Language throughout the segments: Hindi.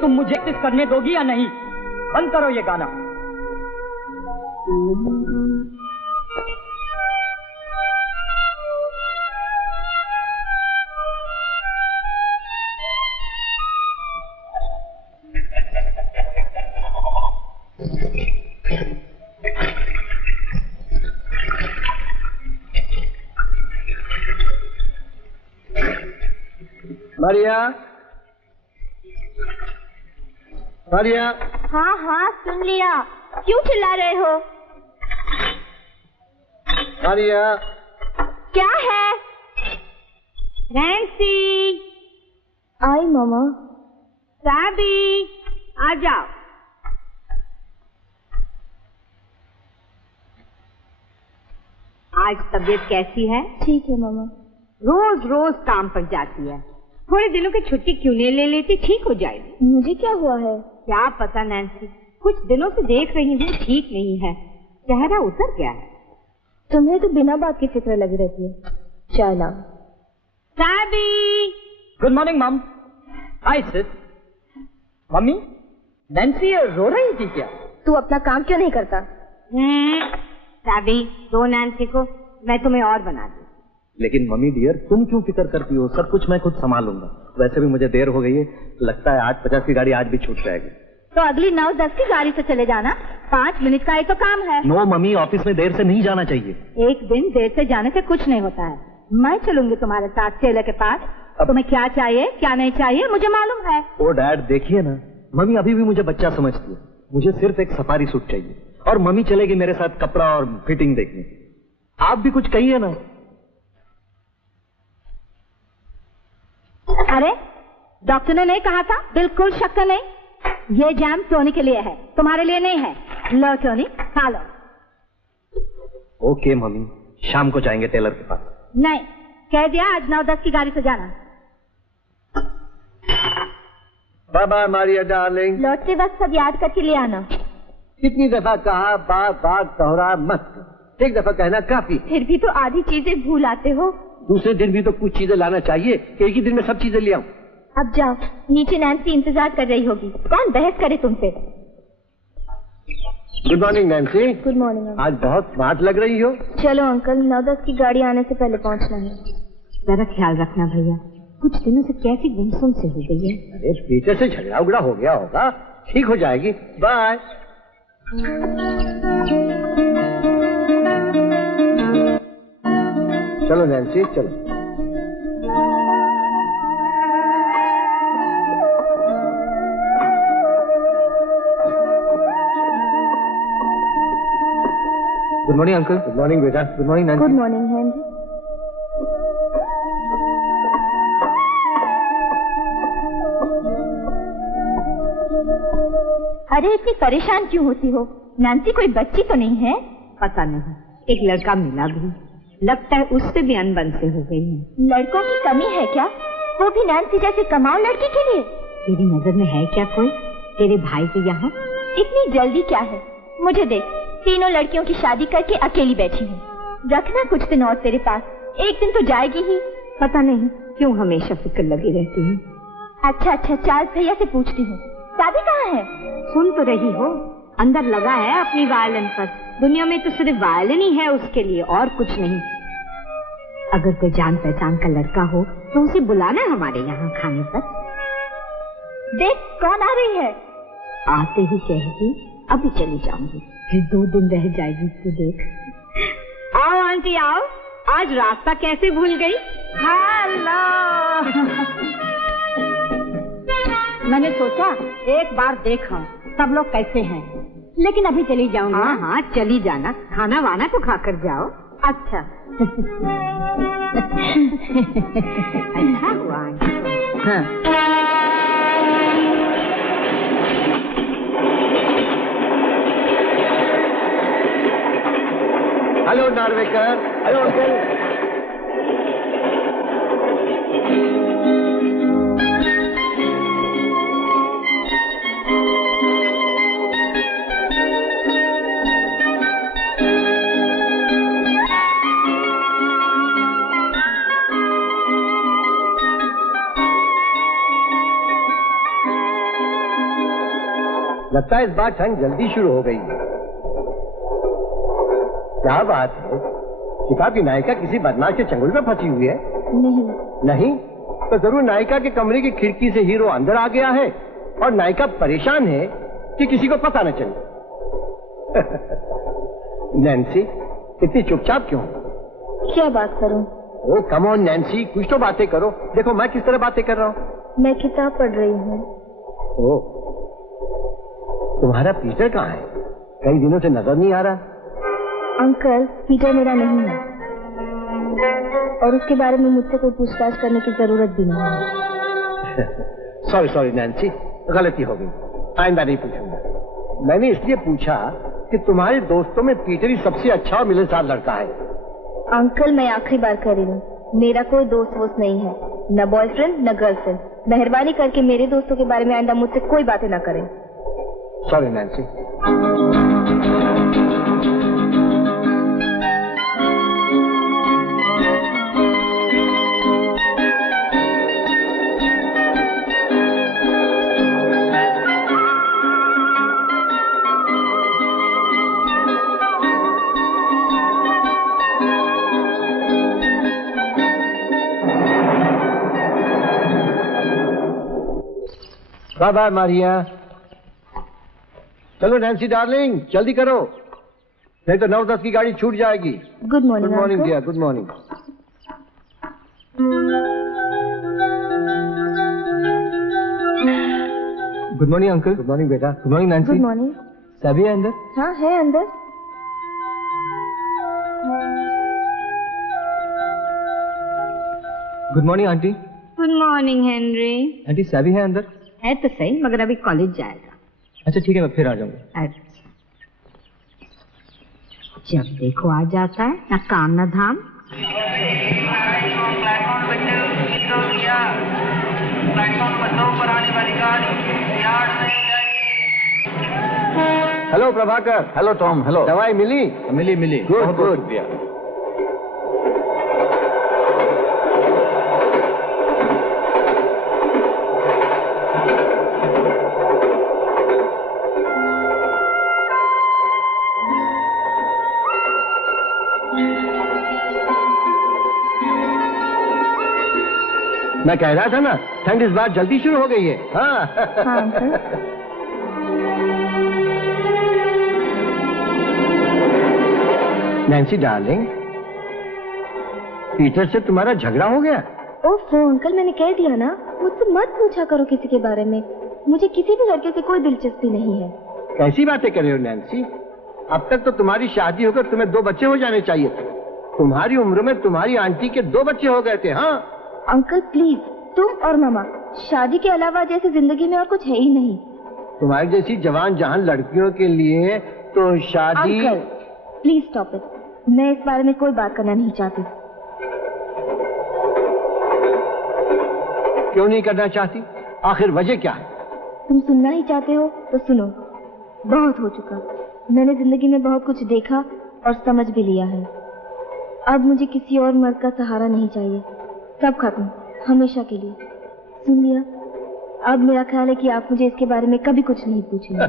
तुम मुझे किस करने दोगी या नहीं? बंद करो ये गाना। मारिया, मारिया। हाँ हाँ सुन लिया, क्यों चिल्ला रहे हो? मारिया। क्या है? नैन्सी। आई मामा। साबी आ जाओ। आज तबीयत कैसी है? ठीक है मामा। रोज रोज काम पर जाती है, थोड़े दिनों की छुट्टी क्यों नहीं ले लेती? ठीक हो जाएगी। मुझे क्या हुआ है? क्या पता नैन्सी, कुछ दिनों से देख रही हूँ ठीक नहीं है, चेहरा उतर गया है। तुम्हें तो बिना बात की फिक्र लगी रहती है। चाय लाओ। Sabi. Good morning mom. Hi sis. मम्मी, नैन्सी रो रही थी क्या? तू अपना काम क्यों नहीं करता? साबी, दो नैन्सी को, मैं तुम्हें और बना दूँ। लेकिन मम्मी डियर, तुम क्यों फिक्र करती हो? सब कुछ मैं खुद संभालूंगा। वैसे भी मुझे देर हो गई है, लगता है 8:50 की गाड़ी आज भी छूट जाएगी। तो अगली 9:10 की गाड़ी से चले जाना, 5 मिनट का ही तो काम है। नो मम्मी, ऑफिस में देर से नहीं जाना चाहिए। एक दिन देर से जाने से कुछ नहीं होता है। मैं चलूंगी तुम्हारे साथ टेलर के पास। तुम्हें क्या चाहिए क्या नहीं चाहिए मुझे मालूम है। ओ डैड, देखिए ना, मम्मी अभी भी मुझे बच्चा समझती है। मुझे सिर्फ एक सफारी सूट चाहिए और मम्मी चलेगी मेरे साथ कपड़ा और फिटिंग देखने। आप भी कुछ कहिए ना। अरे डॉक्टर ने नहीं कहा था? बिल्कुल शक नहीं। ये जैम टोनी के लिए है, तुम्हारे लिए नहीं है। लो टोनी, खा लो। ओके मम्मी, शाम को जाएंगे टेलर के पास। नहीं, कह दिया आज 9:10 की गाड़ी से जाना। Bye bye Maria darling. लौटते वक्त सब याद करके ले आना। कितनी दफा कहा, बार बार दोहरा मत। एक दफा कहना काफी। फिर भी तो आधी चीजें भूल आते हो। दूसरे दिन भी तो कुछ चीजें लाना चाहिए कि एक ही दिन में सब चीजें ले आऊं। अब जाओ, नीचे नैन्सी इंतजार कर रही होगी। कौन बहस करे तुमसे? Good morning Nancy. Good morning. आज बहुत स्मार्ट लग रही हो। चलो अंकल, 9:10 की गाड़ी आने से पहले पहुंचना है। जरा ख्याल रखना भैया, कुछ दिनों से कैसी गुमसुम से हो गई है। अरे पीछे से झगड़ा उगड़ा हो गया होगा, ठीक हो जाएगी। बाय। चलो नैन्सी चलो। Good morning uncle. Good morning बेटा। Good morning Nancy. Good morning Henry. अरे इतनी परेशान क्यों होती हो? नैन्सी कोई बच्ची तो नहीं है? पता नहीं, एक लड़का मिला भी, लगता है उससे भी अनबन से हो गई है। लड़कों की कमी है क्या? वो भी नैन्सी जैसे कमाओ लड़की के लिए। तेरी नजर में है क्या कोई तेरे भाई के यहाँ? इतनी जल्दी क्या है? मुझे देख, तीनों लड़कियों की शादी करके अकेली बैठी हूँ। रखना कुछ दिन और तेरे पास, एक दिन तो जाएगी ही। पता नहीं क्यों हमेशा फिक्र लगी रहती है। अच्छा अच्छा, चार्ल्स भैया से पूछती हूँ, शादी कहाँ है? सुन तो रही हो, अंदर लगा है अपनी वायलिन पर। दुनिया में तो सिर्फ वायलिन ही है उसके लिए, और कुछ नहीं। अगर कोई जान पहचान का लड़का हो तो उसे बुलाना हमारे यहाँ खाने पर। देख कौन आ रही है। आते ही कहेगी अभी चली जाऊंगी, फिर 2 दिन रह जाएगी तो देख। आओ आंटी आओ, आज रास्ता कैसे भूल गई? हेलो। मैंने सोचा एक बार देखा सब लोग कैसे हैं, लेकिन अभी चली जाऊंगी। हाँ हाँ चली जाना, खाना वाना तो खाकर जाओ। अच्छा। अच्छा हुआ। हाँ। हेलो नार्वेकर। Hello uncle. लगता है इस बार ठंड जल्दी शुरू हो गई है। क्या बात है, किताब की नायिका किसी बदमाश के चंगुल में फंसी हुई है? नहीं। नहीं तो जरूर नायिका के कमरे की खिड़की से हीरो अंदर आ गया है और नायिका परेशान है कि किसी को पता न चले। नैन्सी, इतनी चुपचाप क्यों? क्या बात करूं? ओ कम ऑन नैन्सी, कुछ तो बातें करो। देखो मैं किस तरह बातें कर रहा हूँ। मैं किताब पढ़ रही हूँ। ओ, तुम्हारा पीटर कहाँ है? कई दिनों से नजर नहीं आ रहा। अंकल, पीटर मेरा नहीं है और उसके बारे में मुझसे कोई पूछताछ करने की जरूरत भी नहीं है। सॉरी सॉरी नैन्सी, गलती हो गई, आइंदा नहीं पूछूंगा। मैंने इसलिए पूछा कि तुम्हारे दोस्तों में पीटर ही सबसे अच्छा और मिलनसार लड़का है। अंकल, मैं आखिरी बार कर रही हूँ, मेरा कोई दोस्त वोस्त नहीं है, न बॉयफ्रेंड न गर्लफ्रेंड। मेहरबानी करके मेरे दोस्तों के बारे में आइंदा मुझसे कोई बातें न करें। Sorry Nancy. Bye bye Maria. चलो नैन्सी डार्लिंग, जल्दी करो, नहीं तो 9:10 की गाड़ी छूट जाएगी। Good morning. Good morning dear, good morning. Good morning uncle. Good morning बेटा। Good morning Nancy. Good morning. सभी है अंदर? हाँ, है अंदर। Good morning aunty. Good morning Henry. Aunty सभी है अंदर? है तो सही, मगर अभी कॉलेज जाएगा। अच्छा ठीक है, मैं फिर आ जाऊंगा। अच्छा, जब देखो आ जाता है, ना काम ना धाम। Hello Prabhakar. Hello Tom. Hello. दवाई मिली? मिली मिली। Good good. शुक्रिया। मैं कह रहा था ना, ठंड इस बार जल्दी शुरू हो गई है। हाँ। हाँ अंकल। नैन्सी डार्लिंग, पीटर से तुम्हारा झगड़ा हो गया? ओफो अंकल, मैंने कह दिया ना, मुझसे मत पूछा करो किसी के बारे में। मुझे किसी भी लड़के से कोई दिलचस्पी नहीं है। कैसी बातें कर रहे हो नैन्सी? अब तक तो तुम्हारी शादी होकर तुम्हें 2 बच्चे हो जाने चाहिए थे। तुम्हारी उम्र में तुम्हारी आंटी के 2 बच्चे हो गए थे। हाँ अंकल प्लीज, तुम और मामा, शादी के अलावा जैसे जिंदगी में और कुछ है ही नहीं। तुम्हारी जैसी जवान जहान लड़कियों के लिए तो शादी। अंकल प्लीज स्टॉप इट, मैं इस बारे में कोई बात करना नहीं चाहती। क्यों नहीं करना चाहती? आखिर वजह क्या है? तुम सुनना ही चाहते हो तो सुनो। बहुत हो चुका, मैंने जिंदगी में बहुत कुछ देखा और समझ भी लिया है। अब मुझे किसी और मर्द का सहारा नहीं चाहिए। सब खत्म, हमेशा के लिए। सुन लिया? अब मेरा ख्याल है कि आप मुझे इसके बारे में कभी कुछ नहीं पूछेंगे।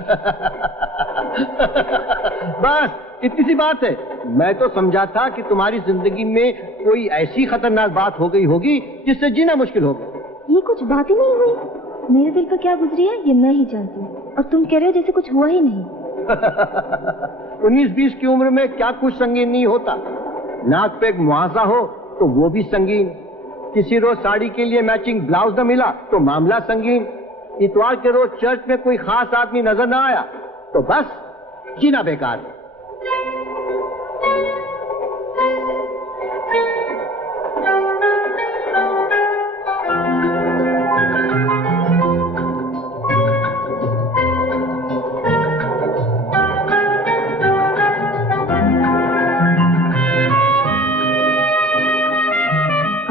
बस इतनी सी बात है। मैं तो समझा था कि तुम्हारी जिंदगी में कोई ऐसी खतरनाक बात हो गई होगी जिससे जीना मुश्किल होगा। ये कुछ बात ही नहीं हुई। मेरे दिल पर क्या गुजरी है ये मैं ही जानती हूँ, और तुम कह रहे हो जैसे कुछ हुआ ही नहीं। 19-20 की उम्र में क्या कुछ संगीन नहीं होता। नाक पे एक मुआवजा हो तो वो भी संगीन। किसी रोज साड़ी के लिए मैचिंग ब्लाउज न मिला तो मामला संगीन। इतवार के रोज चर्च में कोई खास आदमी नजर न आया तो बस जीना बेकार।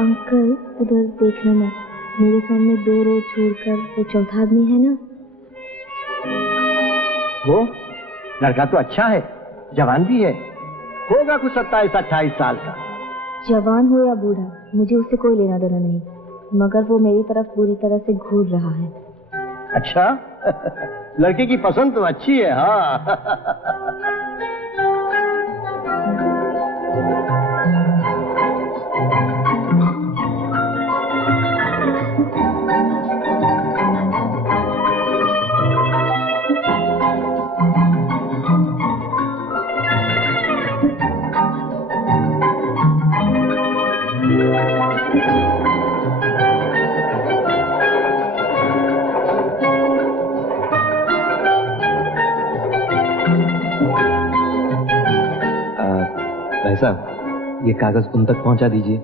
अंकल उधर देखना मत, मेरे सामने 2 रोज छोड़कर वो चौथा आदमी है ना। वो लड़का तो अच्छा है, जवान भी है, होगा कुछ 27-28 साल का। जवान हो या बूढ़ा, मुझे उससे कोई लेना देना नहीं, मगर वो मेरी तरफ पूरी तरह से घूर रहा है। अच्छा लड़के की पसंद तो अच्छी है। हाँ भाई साहब, ये कागज उन तक पहुंचा दीजिए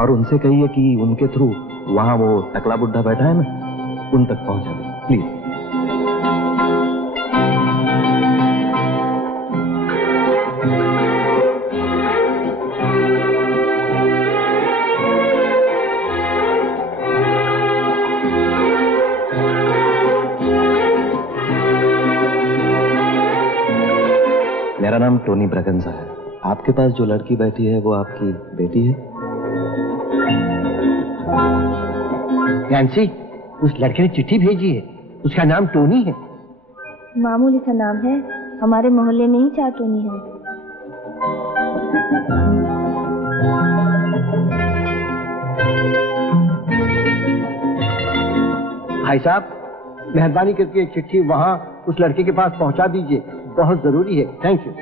और उनसे कहिए कि उनके थ्रू वहां वो टकला बुड्ढा बैठा है ना, उन तक पहुंचा दीजिए प्लीज। मेरा नाम टोनी ब्रगंजा है। आपके पास जो लड़की बैठी है वो आपकी बेटी है? नैन्सी, उस लड़के ने चिट्ठी भेजी है, उसका नाम टोनी है। मामूली सा नाम है, हमारे मोहल्ले में ही 4 टोनी है। भाई साहब, मेहरबानी करके ये चिट्ठी वहां उस लड़के के पास पहुंचा दीजिए, बहुत जरूरी है। Thank you.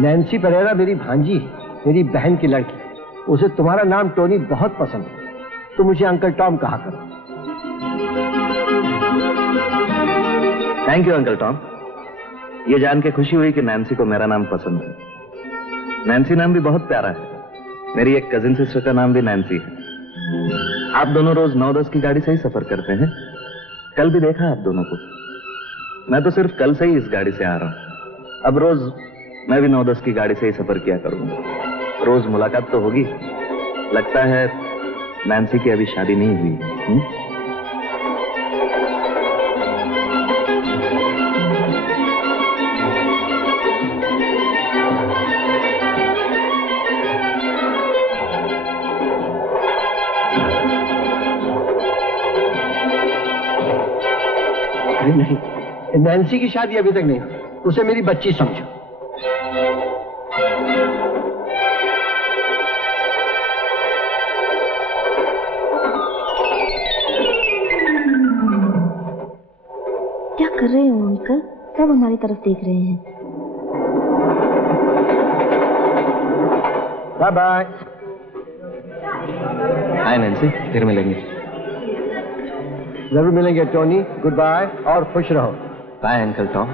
नैन्सी परेरा मेरी भांजी है, मेरी बहन की लड़की। उसे तुम्हारा नाम टोनी बहुत पसंद है, तो मुझे अंकल टॉम कहा करो। Thank you uncle Tom. ये जान के खुशी हुई कि नैन्सी को मेरा नाम पसंद है। नैन्सी नाम भी बहुत प्यारा है। मेरी एक कजिन सिस्टर का नाम भी नैन्सी है। आप दोनों रोज 9-10 की गाड़ी से ही सफर करते हैं। कल भी देखा आप दोनों को। मैं तो सिर्फ कल से ही इस गाड़ी से आ रहा हूं। अब रोज मैं भी 9-10 की गाड़ी से ही सफर किया करूंगा। रोज मुलाकात तो होगी। लगता है नैन्सी की अभी शादी नहीं हुई। नहीं, नैन्सी की शादी अभी तक नहीं, उसे मेरी बच्ची समझो। क्या कर रहे हो अंकल? सब हमारी तरफ देख रहे हैं। Bye bye. हाय नैन्सी, फिर मिलेंगे। जरूर मिलेंगे टोनी। गुड बाय और खुश रहो। Bye uncle Tom.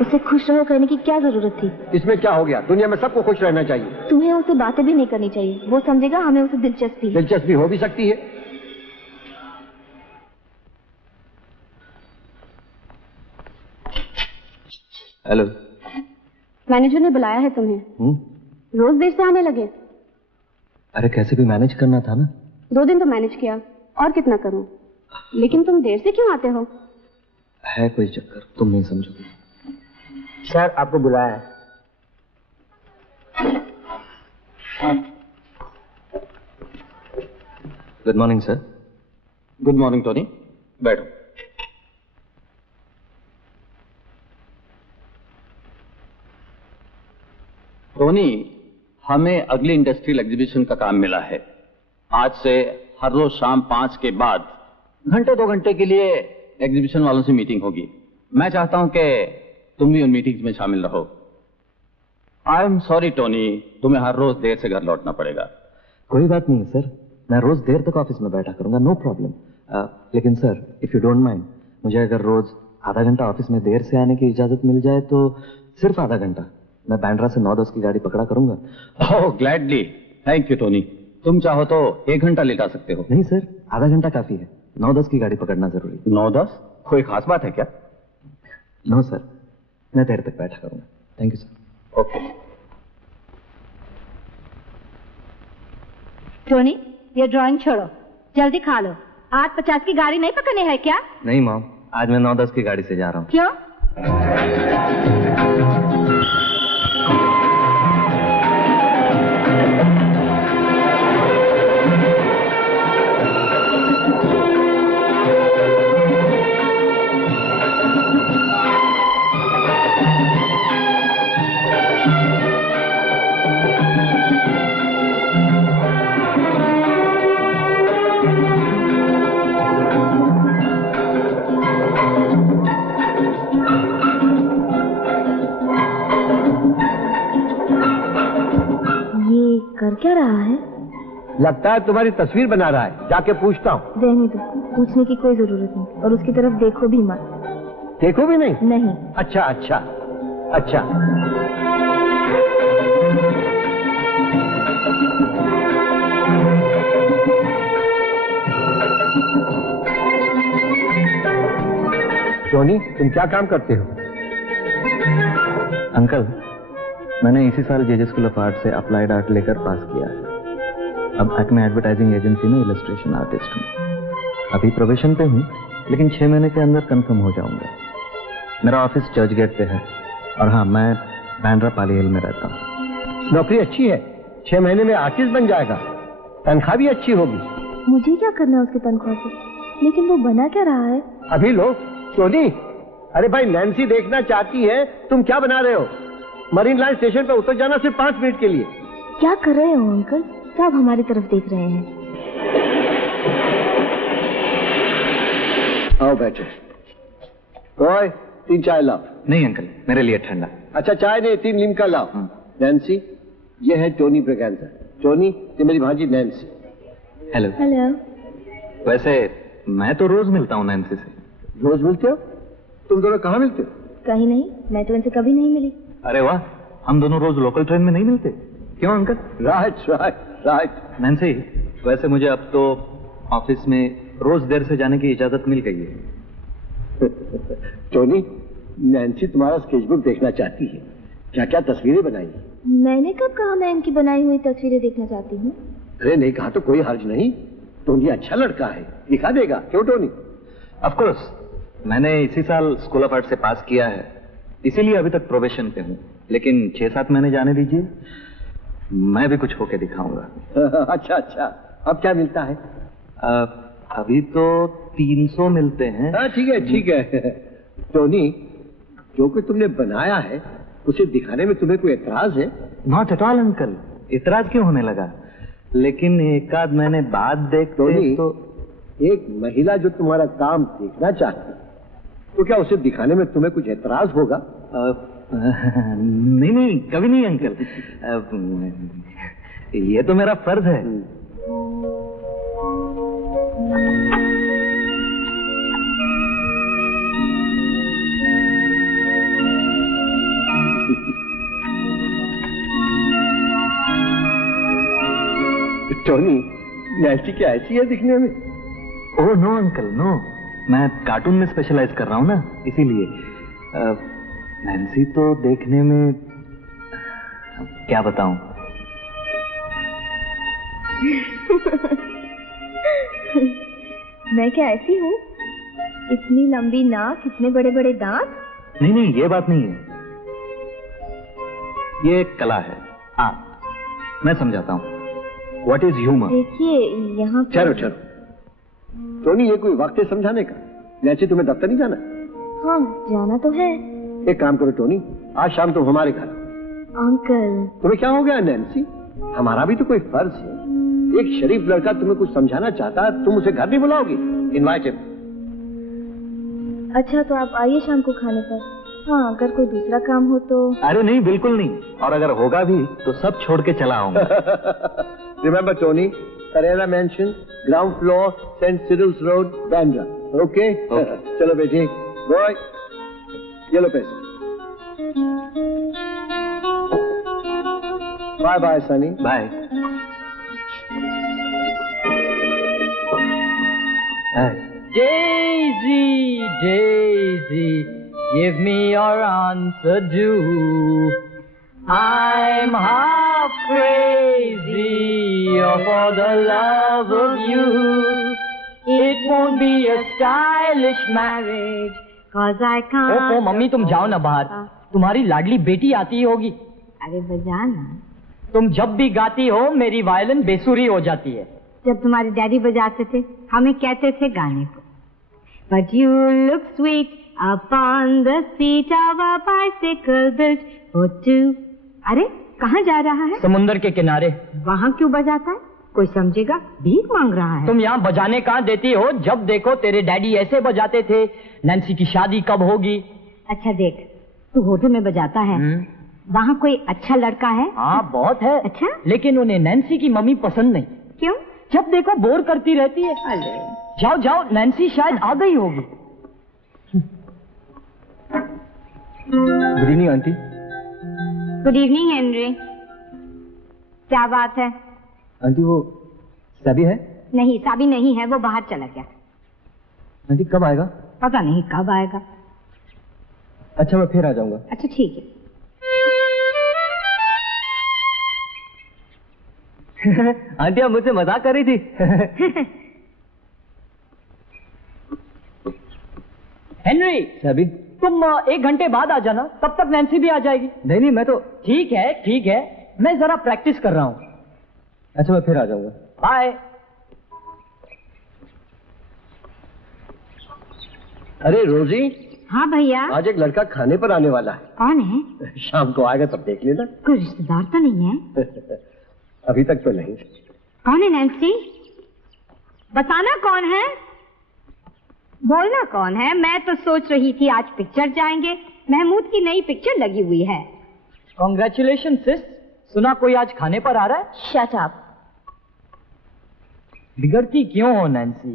उसे खुश रहो कहने की क्या जरूरत थी? इसमें क्या हो गया? दुनिया में सबको खुश रहना चाहिए। तुम्हें उसे बातें भी नहीं करनी चाहिए। वो समझेगा हमें उसे दिलचस्पी है। दिलचस्पी हो भी सकती है। हेलो। मैनेजर ने बुलाया है तुम्हें। रोज देर से आने लगे। अरे कैसे भी मैनेज करना था ना। 2 दिन तो मैनेज किया, और कितना करूं? लेकिन तुम देर से क्यों आते हो? है कोई चक्कर, तुम नहीं समझोगे। सर आपको बुलाया है। Good morning sir. Good morning Tony, बैठो। टोनी, हमें अगली इंडस्ट्रियल एग्जीबिशन का काम मिला है। आज से हर रोज शाम 5 के बाद घंटे 2 घंटे के लिए एग्जीबिशन वालों से मीटिंग होगी। मैं चाहता हूं कि तुम भी उन मीटिंग्स में शामिल रहो। आई एम सॉरी टोनी, तुम्हें हर रोज देर से घर लौटना पड़ेगा। कोई बात नहीं सर, मैं रोज देर तक ऑफिस में बैठा करूंगा, नो प्रॉब्लम। लेकिन sir if you don't mind, मुझे अगर रोज आधा घंटा ऑफिस में देर से आने की इजाजत मिल जाए तो सिर्फ आधा घंटा मैं बैंड्रा से 9-10 की गाड़ी पकड़ा करूंगा। ओह ग्लैडली, थैंक यू टोनी। तुम चाहो तो 1 घंटा लेट आ सकते हो। नहीं सर, आधा घंटा काफी है। 9-10 की गाड़ी पकड़ना जरूरी। 9-10 कोई खास बात है क्या? नो सर, मैं देर तक बैठा करूंगा। Thank you sir. Okay. Tony, ये ड्राइंग छोड़ो, जल्दी खा लो। 8:50 की गाड़ी नहीं पकड़नी है क्या? नहीं मॉम, आज मैं 9-10 की गाड़ी से जा रहा हूँ। क्यों? कर क्या रहा है? लगता है तुम्हारी तस्वीर बना रहा है, जाके पूछता हूँ। रहने दो, पूछने की कोई जरूरत नहीं, और उसकी तरफ देखो भी मत। देखो भी नहीं? नहीं। अच्छा अच्छा अच्छा। टोनी, तुम क्या काम करते हो? अंकल, मैंने इसी साल जेजे स्कूल ऑफ आर्ट से अप्लाइड आर्ट लेकर पास किया है। अब एक्मे एडवर्टाइजिंग एजेंसी में इलस्ट्रेशन आर्टिस्ट हूँ। अभी प्रोबेशन पे हूँ, लेकिन 6 महीने के अंदर कंफर्म हो जाऊंगा। मेरा ऑफिस चर्च गेट पे है, और हाँ, मैं बैंड्रा पाली हिल में रहता हूँ। नौकरी अच्छी है, 6 महीने में आर्टिस्ट बन जाएगा, तनख्वाह भी अच्छी होगी। मुझे क्या करना है उसकी तनख्वाह से? लेकिन वो बना क्या रहा है? अभी लो। टोनी, अरे भाई, नैन्सी देखना चाहती है, तुम क्या बना रहे हो? मरीन लाइन स्टेशन पर उतर जाना सिर्फ 5 मिनट के लिए। क्या कर रहे हो अंकल? सब हमारी तरफ देख रहे हैं। आओ बैठे। ओए, 3 चाय लाओ। नहीं अंकल, मेरे लिए ठंडा। अच्छा, चाय नहीं, 3 लिम्का लाओ। नैन्सी, ये है टोनी ब्रेगेंजा। टोनी, ये मेरी भांजी नैन्सी। हेलो। हेलो। वैसे मैं तो रोज मिलता हूँ नैन्सी से। रोज मिलते हो? तुम दोनों कहाँ मिलते हो? कहीं नहीं, मैं तो इनसे कभी नहीं मिली। अरे वाह, हम दोनों रोज लोकल ट्रेन में नहीं मिलते? क्यों uncle? Right right right. Nancy, वैसे मुझे अब तो ऑफिस में रोज देर से जाने की इजाजत मिल गई है। टोनी, नैन्सी तुम्हारा स्केचबुक देखना चाहती है। क्या क्या तस्वीरें बनाई है? मैंने कब कहा मैं इनकी बनाई हुई तस्वीरें देखना चाहती हूँ? अरे नहीं कहा तो कोई हर्ज नहीं। टोनी अच्छा लड़का है, दिखा देगा। क्यों टोनी? ऑफ कोर्स, मैंने इसी साल स्कूल ऑफ आर्ट से पास किया है, इसीलिए अभी तक प्रोबेशन पे हूँ। लेकिन 6-7 महीने जाने दीजिए, मैं भी कुछ होके दिखाऊंगा। अच्छा अच्छा, अब क्या मिलता है? अभी तो 300 मिलते हैं। हाँ ठीक है ठीक है। टोनी, जो कुछ तुमने बनाया है उसे दिखाने में तुम्हें कोई एतराज है? नॉट एट ऑल अंकल, इतराज क्यों होने लगा? लेकिन एक आध महीने बाद देखते तो एक महिला जो तुम्हारा काम देखना चाहती है, तो क्या उसे दिखाने में तुम्हें कुछ एतराज होगा? नहीं नहीं, कभी नहीं अंकल। ये तो मेरा फर्ज है। टोनी, नैन्सी क्या ऐसी है दिखने में? Oh no uncle, no. मैं कार्टून में स्पेशलाइज कर रहा हूँ ना, इसीलिए। नैन्सी तो देखने में क्या बताऊं। मैं क्या ऐसी हूँ? इतनी लंबी नाक, इतने बड़े बड़े दांत? नहीं नहीं, ये बात नहीं है, ये एक कला है। हाँ, मैं समझाता हूँ। What is humour? देखिए यहाँ पर... चलो चलो टोनी, ये कोई वक्त है समझाने का? नैन्सी, तुम्हें दफ्तर नहीं जाना? हाँ, जाना तो है। एक काम करो टोनी, आज शाम तुम हमारे घर। अंकल, तुम्हें क्या हो गया नैन्सी? हमारा भी तो कोई फर्ज है। एक शरीफ लड़का तुम्हें कुछ समझाना चाहता है, तुम उसे घर नहीं बुलाओगी? Invite him. अच्छा तो आप आइए शाम को खाने पर। हाँ, अगर कोई दूसरा काम हो तो... अरे नहीं, बिल्कुल नहीं, और अगर होगा भी तो सब छोड़ के चला आऊंगा। Remember Tony, Carrera mansion, ground floor, saint Cyril's road, Bandra. Okay? चलो बेटे, बॉय, ये लो पैसे। Bye bye Sunny. Bye. Daisy, Daisy, give me your answer, do. I'm half crazy for the love of you. It won't be a stylish marriage, 'Cause I can't. ओहो मम्मी तुम जाओ ना बाहर, तुम्हारी लाडली बेटी आती होगी। अरे बजा ना। तुम जब भी गाती हो मेरी वायलिन बेसुरी हो जाती है। जब तुम्हारे डैडी बजाते थे हमें कहते थे गाने को, But you look sweet upon the seat of a bicycle built for two. अरे कहाँ जा रहा है? समुंदर के किनारे। वहाँ क्यों बजाता है? कोई समझेगा भीख मांग रहा है। तुम यहाँ बजाने कहाँ देती हो? जब देखो तेरे डैडी ऐसे बजाते थे। नैन्सी की शादी कब होगी? अच्छा देख, तू होटल में बजाता है, वहाँ कोई अच्छा लड़का है? हाँ बहुत है। अच्छा? लेकिन उन्हें नैन्सी की मम्मी पसंद नहीं। क्यों? जब देखो बोर करती रहती है। अरे जाओ जाओ, नैन्सी शायद आ गई होगी। Good evening aunty. Good evening Henry. क्या बात है? आंटी वो सभी है? नहीं साबी नहीं है, वो बाहर चला गया। आंटी कब आएगा? पता नहीं कब आएगा। अच्छा मैं फिर आ जाऊंगा। अच्छा ठीक है। आंटी आप मुझसे मजाक कर रही थी। हेनरी सभी तुम 1 घंटे बाद आ जाना, तब तक नैन्सी भी आ जाएगी। नहीं मैं तो। ठीक है, मैं जरा प्रैक्टिस कर रहा हूँ। अच्छा मैं फिर आ जाऊंगा। बाय। अरे रोजी। हाँ भैया। आज एक लड़का खाने पर आने वाला है। कौन है? शाम को आएगा तब देख लेना। कोई रिश्तेदार तो नहीं है? अभी तक तो नहीं। कौन है नैन्सी? बताना कौन है, बोलना कौन है। मैं तो सोच रही थी आज पिक्चर जाएंगे, महमूद की नई पिक्चर लगी हुई है। कॉन्ग्रेचुलेशन सिस, सुना कोई आज खाने पर आ रहा है? Shut up. बिगड़ती क्यों हो नैन्सी?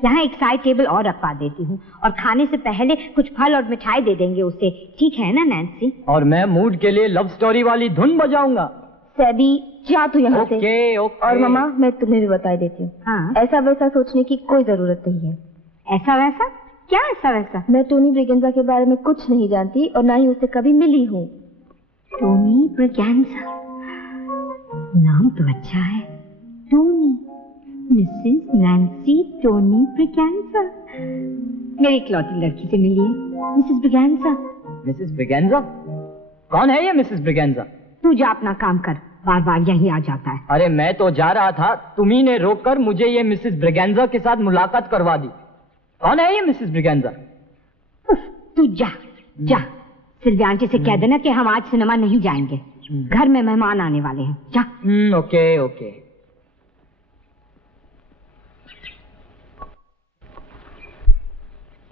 यहाँ एक साइड टेबल और रखवा देती हूँ और खाने से पहले कुछ फल और मिठाई दे देंगे उसे, ठीक है ना नैन्सी? और मैं मूड के लिए लव स्टोरी वाली धुन बजाऊंगा। सैबी जा तू यहाँ से। ओके। और मामा मैं तुम्हें भी बता देती हूँ, हाँ? ऐसा वैसा सोचने की कोई जरूरत नहीं है। ऐसा वैसा? क्या ऐसा वैसा? मैं टोनी ब्रिगेंजा के बारे में कुछ नहीं जानती और ना ही उससे कभी मिली हूँ। टोनी ब्रिगेंजा, नाम तो अच्छा है। Tony, Mrs Nancy Tony Braganza. मेरी इकलौती लड़की से मिलिए, मिसेस ब्रिगेंजा। मिसेस ब्रिगेंजा? कौन है ये मिसेस ब्रिगेंजा? तू जा अपना काम कर, बार बार यहीं आ जाता है। अरे मैं तो जा रहा था, तुम्ही ने रोककर मुझे ये मिसेस ब्रिगेंजा के साथ मुलाकात करवा दी। कौन है ये मिसेस ब्रिगेंजा? तू जा जा, सिल्वी आंटी से कह देना कि हम आज सिनेमा नहीं जाएंगे, घर में मेहमान आने वाले हैं। जा। ओके।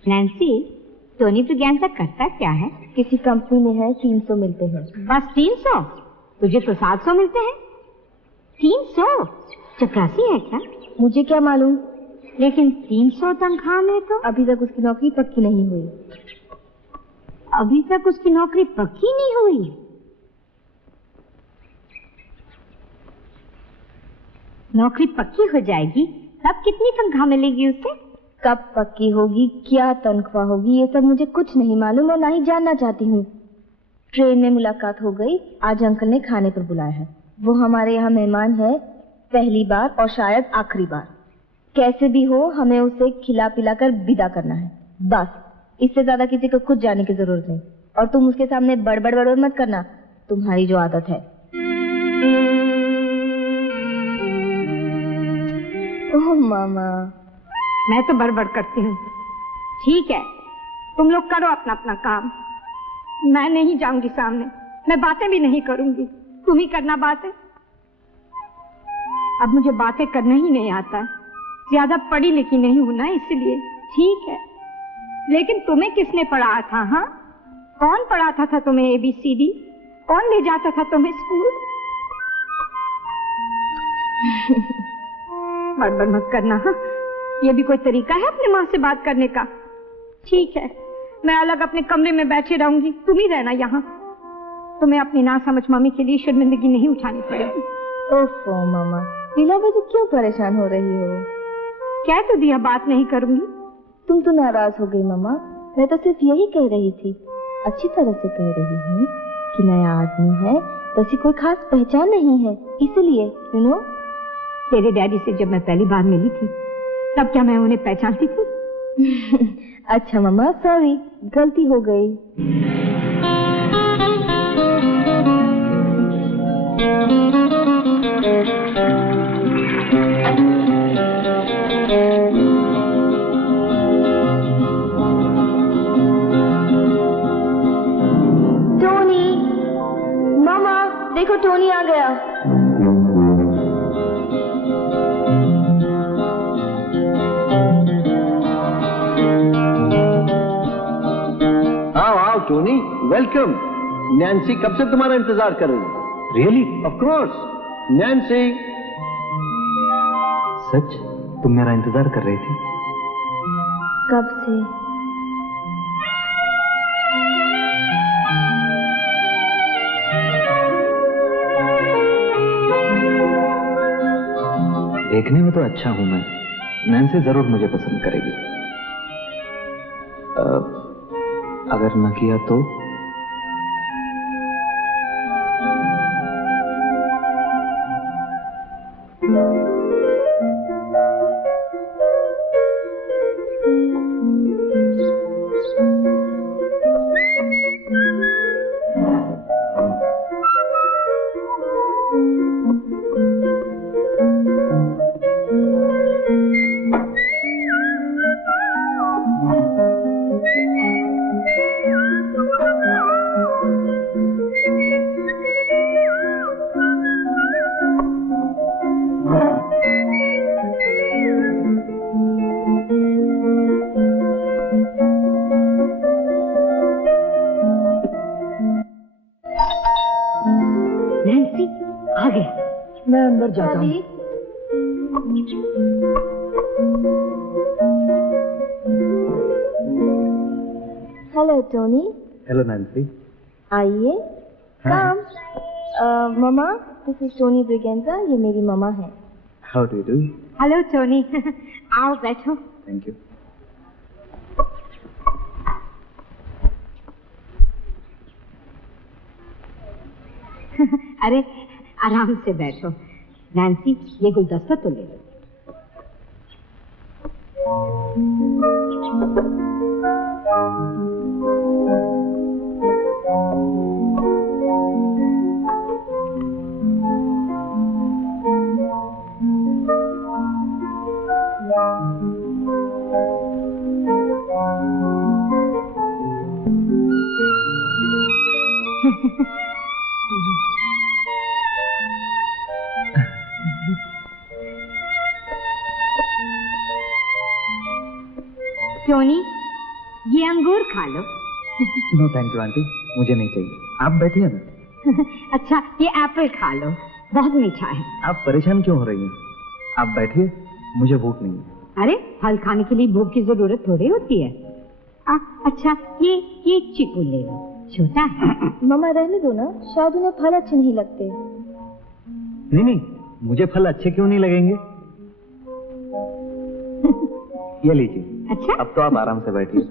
नैन्सी, टोनी ब्रिगेंजा करता क्या है? किसी कंपनी में है, 300 मिलते हैं। बस 300? तुझे तो 700 मिलते हैं। 300? चपरासी है क्या? मुझे क्या मालूम, लेकिन 300 तनख्वाह में तो अभी तक उसकी नौकरी पक्की नहीं हुई। अभी तक उसकी नौकरी पक्की नहीं हुई? नौकरी पक्की हो जाएगी तब कितनी तनख्वाह मिलेगी उसे? कब पक्की होगी, क्या तनख्वाह होगी, ये सब मुझे कुछ नहीं मालूम और ना ही जानना चाहती हूँ। ट्रेन में मुलाकात हो गई, आज अंकल ने खाने पर बुलाया है। वो हमारे यहाँ मेहमान है, पहली बार और शायद आखिरी बार। कैसे भी हो हमें उसे खिला पिला कर विदा करना है, बस। इससे ज्यादा किसी को कुछ जानने की जरूरत नहीं। और तुम उसके सामने बड़बड़ मत करना, तुम्हारी जो आदत है। ओह मामा। मैं तो बड़बड़ करती हूँ। ठीक है, तुम लोग करो अपना अपना काम, मैं नहीं जाऊंगी सामने, मैं बातें भी नहीं करूंगी, तुम ही करना बातें। अब मुझे बातें करना ही नहीं आता, ज्यादा पढ़ी लिखी नहीं हूं ना, इसलिए। ठीक है, लेकिन तुम्हें किसने पढ़ाया था? हाँ, कौन पढ़ाता था तुम्हें ABCD? कौन ले जाता था तुम्हें स्कूल? बड़बड़ मत करना। हाँ, ये भी कोई तरीका है अपने माँ से बात करने का? ठीक है, मैं अलग अपने कमरे में बैठी रहूंगी, तुम ही रहना यहाँ। तुम्हें अपनी नासमझ मम्मी के लिए शर्मिंदगी नहीं उठानी पड़ेगी। ओफो मामा, बिना वजह क्यों परेशान हो रही हो? कह तो दिया बात नहीं करूंगी। तुम तो नाराज हो गई मामा, मैं तो सिर्फ यही कह रही थी, अच्छी तरह से कह रही हूँ कि नया आदमी है, वैसी कोई खास पहचान नहीं है, इसलिए यू नो। तेरे डैडी से जब मैं पहली बार मिली थी तब क्या मैं उन्हें पहचानती थी? अच्छा मम्मा, सॉरी, गलती हो गई। टोनी, मामा देखो टोनी आ गया। आओ आओ टोनी, वेलकम। नैन्सी कब से तुम्हारा इंतजार कर रही है। रियली? Of course. नैन्सी। सच? तुम मेरा इंतजार कर रही थी? कब से? देखने में तो अच्छा हूं मैं, नैन्सी जरूर मुझे पसंद करेगी। अगर न किया तो? मैं अंदर जाता हूँ। Hello Tony. Hello Nancy. आइए। कम। मामा, दिस इज टोनी ब्रिगेंजा, ये मेरी मामा है। How do you do? Hello Tony. आओ बैठो। Thank you. अरे आराम से बैठो। नैन्सी, ये गुलदस्ता तो ले लो। टोनी, ये अंगूर खा लो। नो थैंक यू आंटी, मुझे नहीं चाहिए, आप बैठिए ना। अच्छा, ये एप्पल खा लो, बहुत मीठा है। आप परेशान क्यों हो रही हैं? आप बैठिए, मुझे भूख नहीं है। अरे फल खाने के लिए भूख की जरूरत थोड़ी होती है। अच्छा, ये चीकू ले लो, छोटा है। मामा रहने दो ना, शायद उन्हें फल अच्छे नहीं लगते। नहीं नहीं, मुझे फल अच्छे क्यों नहीं लगेंगे? ये लीजिए। अच्छा, अब तो आप आराम से बैठिए।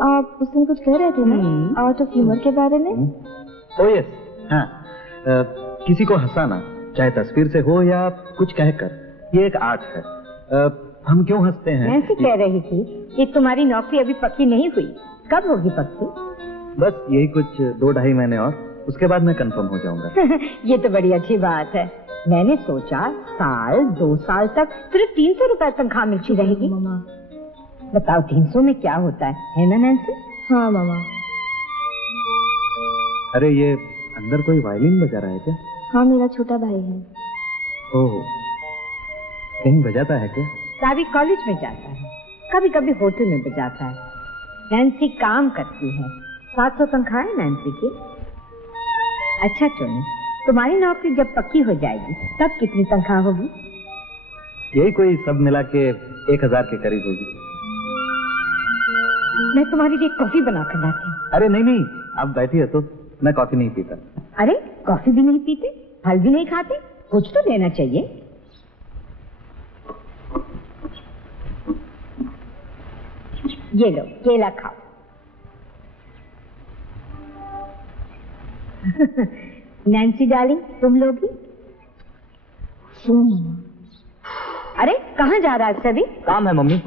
आप उस दिन कुछ कह रहे थे ना, आर्ट ऑफ ह्यूमर के बारे में? ओह यस, हाँ। किसी को हंसाना, चाहे तस्वीर से हो या कुछ कहकर, ये एक आर्ट है। हम क्यों हंसते हैं? नैन्सी कह रही थी कि तुम्हारी नौकरी अभी पक्की नहीं हुई, कब होगी पक्की? बस यही कुछ 2-2.5 महीने और, उसके बाद मैं कंफर्म हो जाऊंगा। ये तो बड़ी अच्छी बात है। मैंने सोचा 1-2 साल तक सिर्फ 300 रुपए तनख्वाह मिलती रहेगी। मामा बताओ 300 में क्या होता है ना नैन्सी? हाँ मामा। अरे ये अंदर कोई वायलिन बजा रहा है क्या? हाँ, मेरा छोटा भाई है। ओह, कहीं बजाता है क्या? सावी कॉलेज में जाता है, कभी कभी होटल में बजाता है। नैन्सी काम करती है, 700 तनख्वाह है नैन्सी की। अच्छा टोनी, तुम्हारी नौकरी जब पक्की हो जाएगी तब कितनी तनख्वाह होगी? यही कोई सब मिला के 1000 के करीब होगी। मैं तुम्हारे लिए कॉफी बना कर लाती हूँ। अरे नहीं नहीं, आप बैठिए तो, मैं कॉफी नहीं पीता। अरे कॉफी भी नहीं पीते, फल भी नहीं खाते, कुछ तो लेना चाहिए। ये लो केला खाओ। नैन्सी डार्लिंग, तुम लोगी? अरे कहाँ जा रहा है सभी? काम है मम्मी।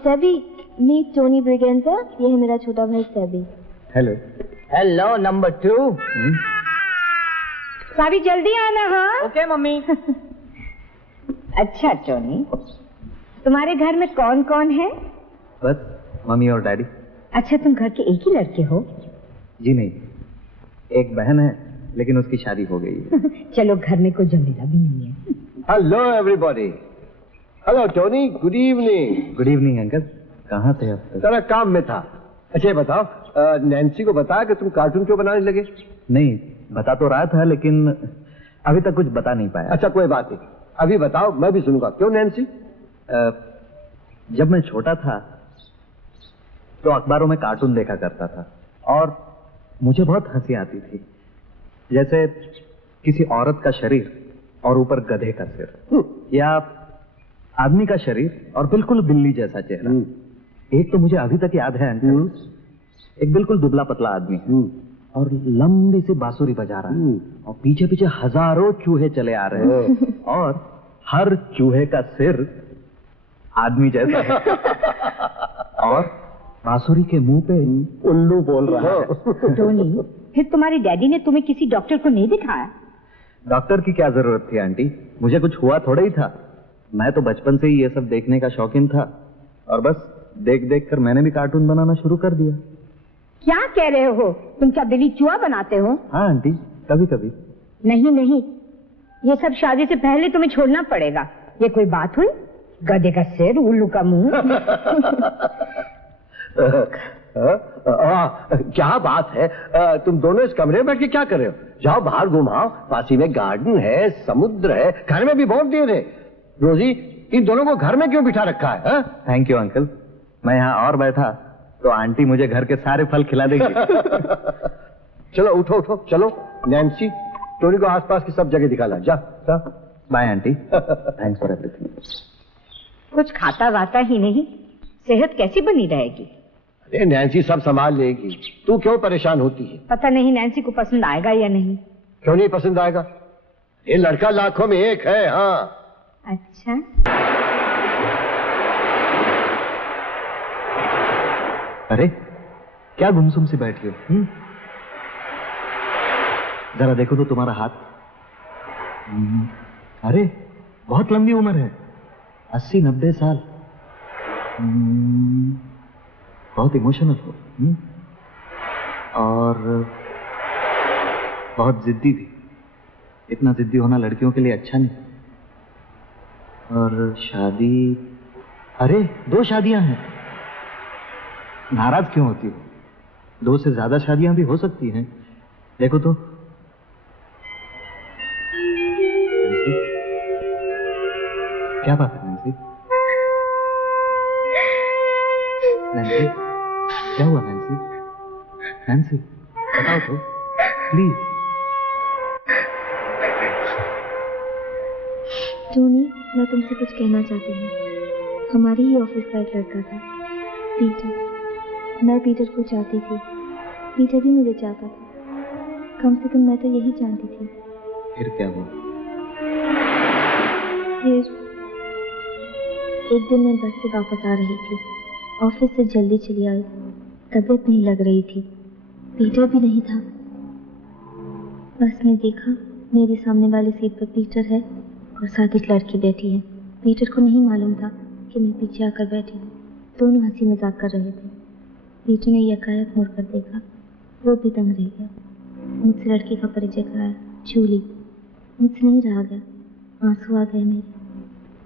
सभी, मीट टोनी ब्रिगेंजा, ये है मेरा छोटा भाई सभी। हेलो। Hello number 2। सभी जल्दी आना। हाँ ओके मम्मी। अच्छा टोनी, तुम्हारे घर में कौन कौन है? बस मम्मी और डैडी। अच्छा तुम घर के एक ही लड़के हो? जी नहीं, एक बहन है लेकिन उसकी शादी हो गई है। चलो घर में कोई झमेला भी नहीं है। Hello everybody. Hello Tony, good evening. Good evening uncle, कहाँ थे आप? जरा काम में था। अच्छा ये बताओ, नैन्सी को बताया कि तुम कार्टून क्यों बनाने लगे? नहीं, बता तो रहा था लेकिन अभी तक कुछ बता नहीं पाया। अच्छा कोई बात नहीं, अभी बताओ, मैं भी सुनूंगा। क्यों नैन्सी? जब मैं छोटा था तो अखबारों में कार्टून देखा करता था और मुझे बहुत हंसी आती थी। जैसे किसी औरत का शरीर और ऊपर गधे का सिर, या आदमी का शरीर और बिल्कुल बिल्ली जैसा चेहरा। एक तो मुझे अभी तक याद है अंकल, एक बिल्कुल दुबला पतला आदमी है और लंबी सी बांसुरी बजा रहा है और पीछे पीछे हजारों चूहे चले आ रहे हैं और हर चूहे का सिर आदमी जैसा है और बांसुरी के मुंह पे उल्लू बोल रहा है। टोनी, फिर तुम्हारे डैडी ने तुम्हें किसी डॉक्टर को नहीं दिखाया? डॉक्टर की क्या जरूरत थी आंटी, मुझे कुछ हुआ थोड़ा ही था। मैं तो बचपन से ही ये सब देखने का शौकीन था और बस देख देख कर मैंने भी कार्टून बनाना शुरू कर दिया। क्या कह रहे हो? तुम क्या बिल्ली चूहा बनाते हो? हाँ आंटी, कभी कभी। नहीं नहीं, ये सब शादी से पहले तुम्हें छोड़ना पड़ेगा। ये कोई बात हुई? गधे का सिर, उल्लू का मुंह। क्या बात है, तुम दोनों इस कमरे में बैठ के क्या कर रहे हो? जाओ बाहर घुमाओ, पास ही में गार्डन है, समुद्र है, घर में भी बहुत देर है। रोजी, इन दोनों को घर में क्यों बिठा रखा है? थैंक यू अंकल, मैं यहाँ और बैठा तो आंटी मुझे घर के सारे फल खिला देगी। चलो उठो उठो, चलो। नैन्सी, टोनी को आसपास की सब जगह दिखाना। जा जा। Bye aunty, thanks for everything. कुछ खाता वाता ही नहीं, सेहत कैसी बनी रहेगी? अरे नैन्सी सब संभाल लेगी, तू क्यों परेशान होती है? पता नहीं नैन्सी को पसंद आएगा या नहीं। क्यों नहीं पसंद आएगा? ये लड़का लाखों में एक है। हाँ। अच्छा, अरे क्या गुमसुम से बैठी हो? जरा देखो तो तुम्हारा हाथ। अरे बहुत लंबी उम्र है, 80-90 साल। बहुत इमोशनल हो और बहुत जिद्दी भी। इतना जिद्दी होना लड़कियों के लिए अच्छा नहीं। और शादी, अरे 2 शादियां हैं। नाराज क्यों होती हो? 2 से ज्यादा शादियां भी हो सकती हैं। देखो तो। नैन्सी, क्या बात है नैन्सी? नैन्सी, क्या हुआ नैन्सी? नैन्सी, बताओ तो प्लीज। टोनी, मैं तुमसे कुछ कहना चाहती हूँ। हमारी ही ऑफिस का एक लड़का था, पीटर। मैं पीटर को चाहती थी, पीटर भी मुझे चाहता था। कम से कम मैं तो यही जानती थी। फिर क्या हुआ? फिर एक दिन मैं बस से वापस आ रही थी, ऑफिस से जल्दी चली आई। तबीयत नहीं लग रही थी, पीटर भी नहीं था। बस में देखा, मेरे सामने वाली सीट पर पीटर है और साथ एक लड़की बैठी है। पीटर को नहीं मालूम था कि मैं पीछे आकर बैठी हूँ। दोनों हंसी मजाक कर रहे थे। पीटर ने यकायक मुड़कर देखा, वो भी दंग रह गया। मुझसे लड़की का परिचय कराया, जूली। मुझसे नहीं रहा गया, आंसू आ गए मेरे।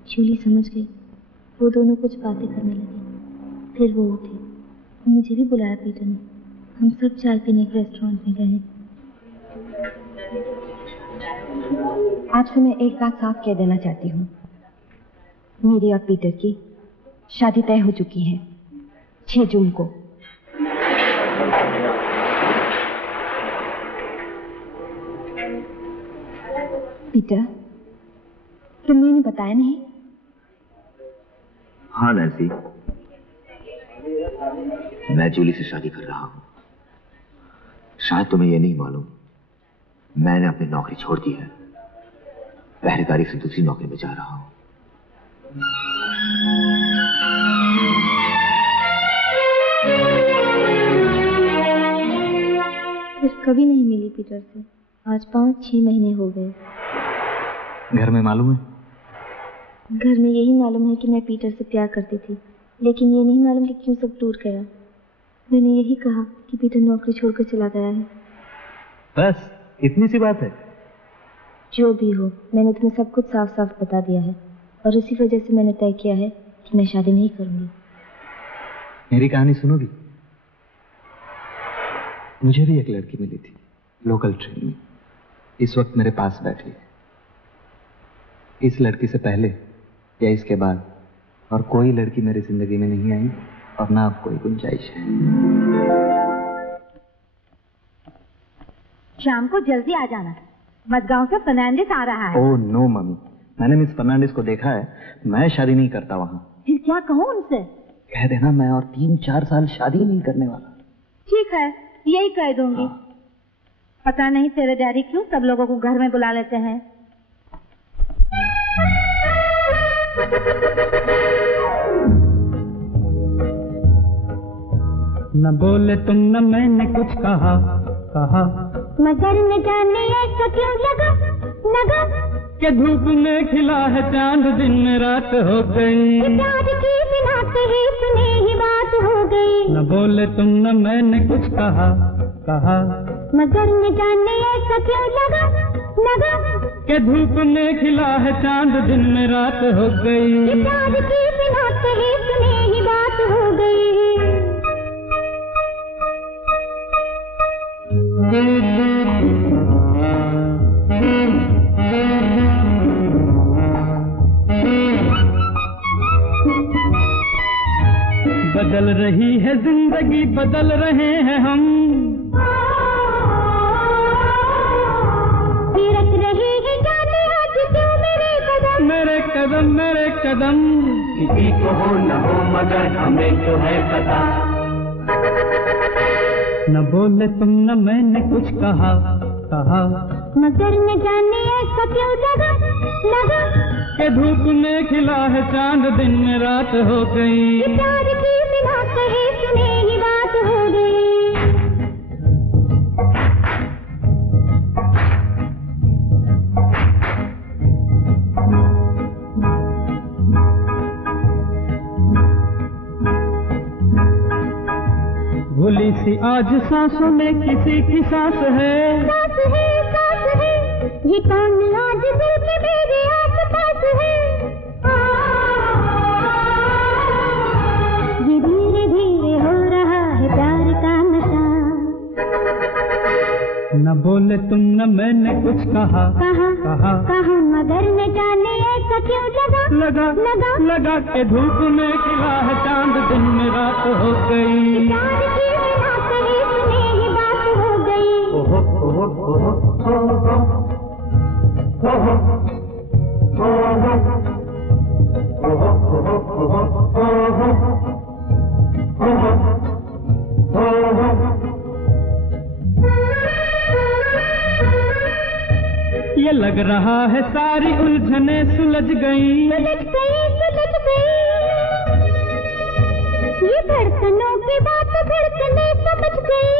जूली समझ गई। वो दोनों कुछ बातें करने लगे, फिर वो उठे। मुझे भी बुलाया पीटर ने। हम सब चाय पीने के रेस्टोरेंट में गए। आपसे मैं एक बात साफ कह देना चाहती हूँ। मेरी और पीटर की शादी तय हो चुकी है 6 जून को। पीटर, तुमने इन्हें बताया नहीं? हाँ नैन्सी, मैं जूली से शादी कर रहा हूं। शायद तुम्हें यह नहीं मालूम, मैंने अपनी नौकरी छोड़ दी है। पहरेदारी से दूसरी नौकरी में जा रहा हूं। फिर कभी नहीं मिली पीटर से। आज 5-6 महीने हो गए। घर में मालूम है? घर में यही मालूम है कि मैं पीटर से प्यार करती थी, लेकिन ये नहीं मालूम कि क्यों सब टूट गया। मैंने यही कहा कि पीटर नौकरी छोड़कर चला गया है। बस इतनी सी बात है? जो भी हो, मैंने तुम्हें सब कुछ साफ साफ बता दिया है और इसी वजह से मैंने तय किया है कि मैं शादी नहीं करूंगी। मेरी कहानी सुनोगी? मुझे भी एक लड़की मिली थी लोकल ट्रेन में, इस वक्त मेरे पास बैठी है। इस लड़की से पहले या इसके बाद और कोई लड़की मेरी जिंदगी में नहीं आई और ना अब कोई गुंजाइश है। शाम को जल्दी आ जाना, मडगांव से फर्नांडिस आ रहा है। ओह नो मम्मी, मैंने मिस फर्नांडिस को देखा है। मैं शादी नहीं करता वहां। फिर क्या कहूँ उनसे? कह देना मैं और 3-4 साल शादी नहीं करने वाला। ठीक है, यही कह दूंगी। पता नहीं तेरे डैडी क्यों सब लोगों को घर में बुला लेते हैं। न बोले तुम न मैंने कुछ कहा मगर न जाने ऐसा क्यों लगा कि धूप में खिला है चांद, दिन में रात हो गई। प्यार की बिना कही सुनी ही बात हो गई। न बोले तुम न मैंने कुछ कहा मगर न जाने ऐसा क्यों लगा कि धूप में खिला है चांद, दिन में रात हो गई। प्यार की बिना कही सुनी ही बात हो गई। बदल रही है जिंदगी, बदल रहे हैं हम। फिरक रही है जाने आज क्यों मेरे कदम। किसी को हो न हो मगर हमें तो है पता। न बोले तुम न मैंने कुछ कहा मगर न जाने ऐसा क्यों लगा कि धूप में खिला है चांद, दिन में रात हो गई। प्यार की बिना कही सुनी ही बात हो गई। भूली सी आज सांसों में किसी की सांस है। ये कौन आज दिल के मेरे आस-पास है। ये धीरे धीरे हो रहा है प्यार का नशा। न बोले तुम न मैंने कुछ कहा मगर न जाने ऐसा क्यों लगा के धूप में खिला है चांद, दिन में रात हो गई। प्यार की बिना कही सुनी ही बात हो गई। ये लग रहा है सारी उलझने सुलझ गई। ये धड़कनों की बात धड़कने समझ गई।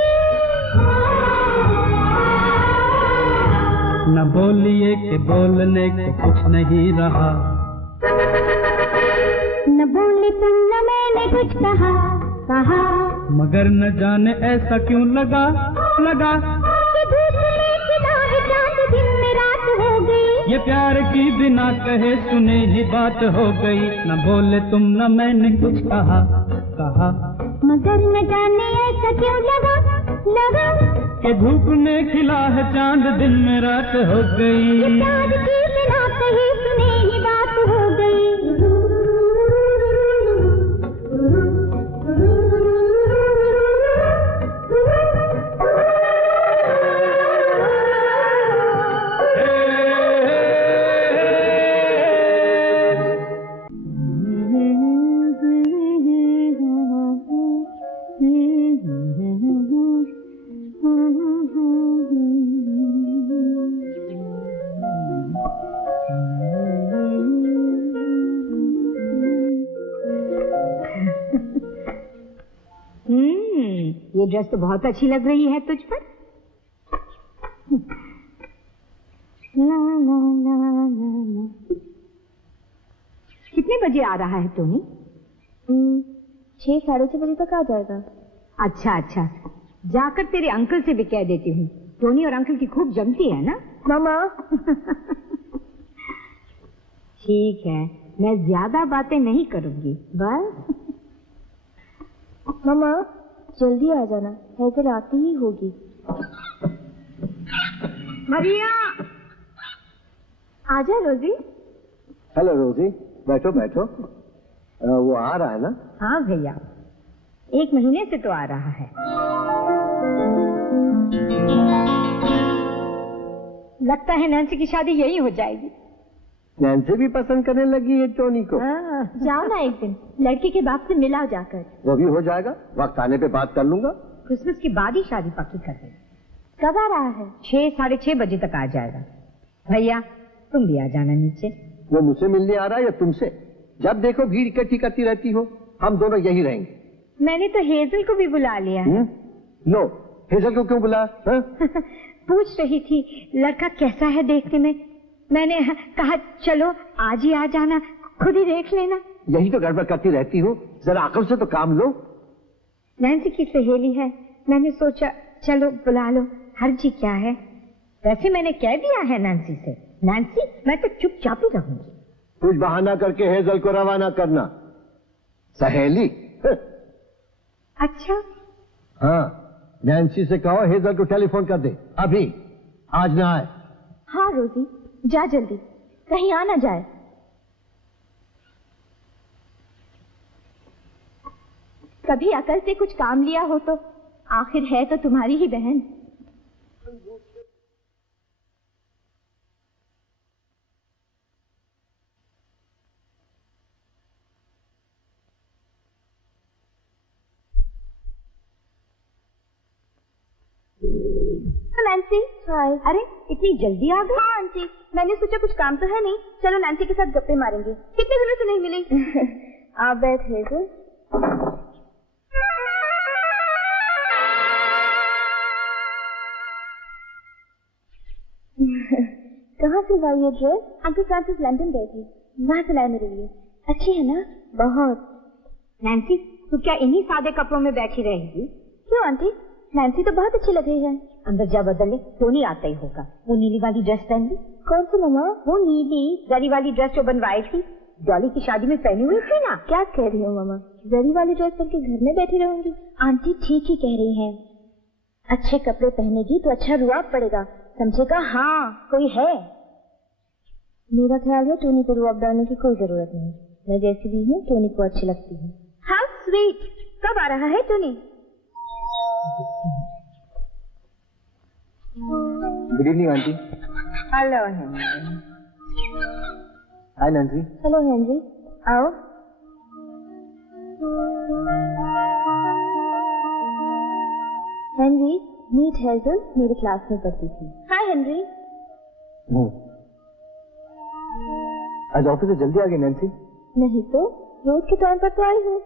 न बोलिए कि बोलने को कुछ नहीं रहा। न बोले तुम न मैंने कुछ कहा मगर न जाने ऐसा क्यों लगा कि धूप में खिला है चांद, दिन में रात हो गई। ये प्यार की बिना कहे सुने ही बात हो गई। न बोले तुम न मैंने कुछ कहा मगर न जाने ऐसा क्यों लगा कि धूप में खिला है चांद, दिन में रात हो गई। ये प्यार की बिना कही सुनी ही बात हो गई। ये ड्रेस तो बहुत अच्छी लग रही है तुझ पर। ला ला ला ला ला। कितने बजे आ रहा है टोनी? 6 साढ़े 6 बजे तक आ जाएगा। अच्छा अच्छा, जाकर तेरे अंकल से भी कह देती हूँ। टोनी और अंकल की खूब जमती है ना मामा। ठीक है, मैं ज्यादा बातें नहीं करूंगी बस। मामा जल्दी आ जाना, हैदर आती ही होगी। मरिया आजा रोजी। हेलो रोजी, बैठो बैठो। वो आ रहा है ना? हाँ भैया, 1 महीने से तो आ रहा है। लगता है नैन्सी की शादी यही हो जाएगी। नैन्सी भी पसंद करने लगी है टोनी को। जाओ ना एक दिन लड़के के बाप से मिलाओ जाकर। वो भी हो जाएगा, वक्त आने पे बात कर लूंगा। क्रिसमस के बाद ही शादी पक्की कर देंगे। कब आ रहा है? 6 साढ़े 6 बजे तक आ जाएगा। भैया तुम भी आ जाना नीचे। वो मुझसे मिलने आ रहा है या तुमसे? जब देखो भीड़ इकट्ठी करती रहती हो। हम दोनों यही रहेंगे। मैंने तो हेजल को भी बुला लिया। लो, हेजल को क्यों बुला? पूछ रही थी लड़का कैसा है देखने में। मैंने कहा चलो आज ही आ जाना, खुद ही देख लेना। यही तो गड़बड़ करती रहती हो, जरा अकल से तो काम लो। नैन्सी की सहेली है, मैंने सोचा चलो बुला लो, हर्जी क्या है। वैसे मैंने कह दिया है नैन्सी से, नैन्सी मैं तो चुपचाप ही रहूंगी। कुछ बहाना करके हेजल को रवाना करना। सहेली? अच्छा हाँ, नैन्सी से कहो हेजल को टेलीफोन कर दे अभी, आज ना आए। हाँ रोजी जा जल्दी, कहीं आ ना जाए। कभी अकल से कुछ काम लिया हो तो आखिर है तो तुम्हारी ही बहन। नैन्सी हाय। अरे इतनी जल्दी आ गई? हाँ आंटी, मैंने सोचा कुछ काम तो है नहीं, चलो नैन्सी के साथ गप्पे मारेंगे, कितने दिनों से नहीं मिली। आप बैठे थे। कहाँ सिलवाई ये ड्रेस? अंकल फ्रांसिस लंदन गए थे, वहाँ सिलाई मेरे लिए। अच्छी है ना? बहुत। नैन्सी तू क्या इन्हीं सादे कपड़ों में बैठी रहेगी? क्यों आंटी, नैन्सी तो बहुत अच्छी लग रही है। अंदर जा बदल ले, टोनी आता ही होगा। वो नीली वाली ड्रेस पहन ली। कौन सी मम्मा? वो नीली जरी वाली ड्रेस जो बनवाई थी, डॉली की शादी में पहनी हुई थी ना। क्या कह रही हो मम्मा, जरी वाली ड्रेस पहन के घर में बैठी रहूंगी? आंटी ठीक ही कह रही हैं, अच्छे कपड़े पहनेगी तो अच्छा रुआब पड़ेगा, समझेगा? हाँ कोई है। मेरा ख्याल है टोनी को रुआब डालने की कोई जरूरत नहीं, मैं जैसी भी हूँ टोनी को अच्छी लगती हूँ। How sweet. कब आ रहा है Tony? Good evening aunty. Hello Henry. Hi Nancy. Hello Henry, आओ। हेनरी, मीट हेजल, मेरी क्लास में पढ़ती थी। हाय हेनरी। आज ऑफिस से जल्दी आ गई नैन्सी? नहीं तो रोज के टाइम पर तो आई हूँ।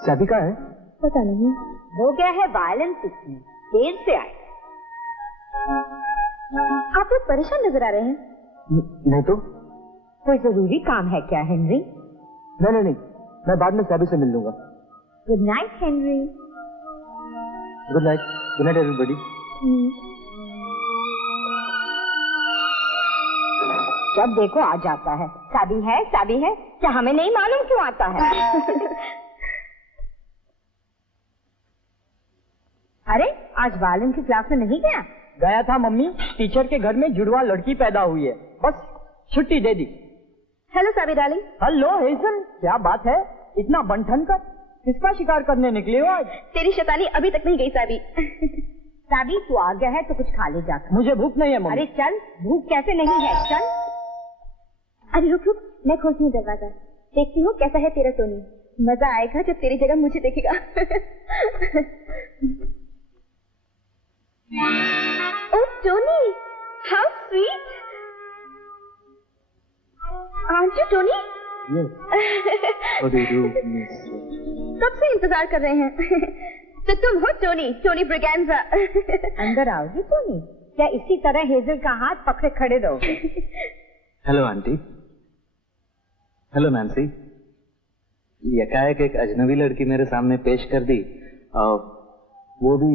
शादी का है? पता नहीं। हो गया है वायलेंस सीखने, देर से आए। आप लोग परेशान नजर आ रहे हैं। नहीं तो। कोई जरूरी काम है क्या हेनरी? नहीं, मैं बाद में सैबी से मिल लूंगा। Good night Henry. Good night everybody. जब देखो आ जाता है, शादी है, क्या हमें नहीं मालूम क्यों आता है? अरे आज बालन की क्लास में नहीं गया? गया था मम्मी, टीचर के घर में जुड़वा लड़की पैदा हुई है, बस छुट्टी दे दी। Hello Sabi darling. Hello Hazel, क्या बात है, इतना बंठन कर किसका शिकार करने निकले हो आज? तेरी शैतानी अभी तक नहीं गई साबी। साबी तू आ गया है तो कुछ खा ले जाकर। मुझे भूख नहीं है मम्मी। अरे चल, भूख कैसे नहीं है, चल। अरे रुक, मैं खोलती हूँ दरवाजा, देखती हूँ कैसा है तेरा टोनी। मजा आएगा जब तेरी जगह मुझे देखेगा। उफ, Tony, how sweet. Aren't you Tony? Yes. How do you do, Miss? कब से इंतजार कर रहे हैं? तो तुम हो टोनी ब्रिगेंजा। अंदर आओगी टोनी? क्या इसी तरह हेजल का हाथ पकड़े खड़े रहोगे? Hello aunty. Hello Nancy. एकाएक एक अजनबी लड़की मेरे सामने पेश कर दी, वो भी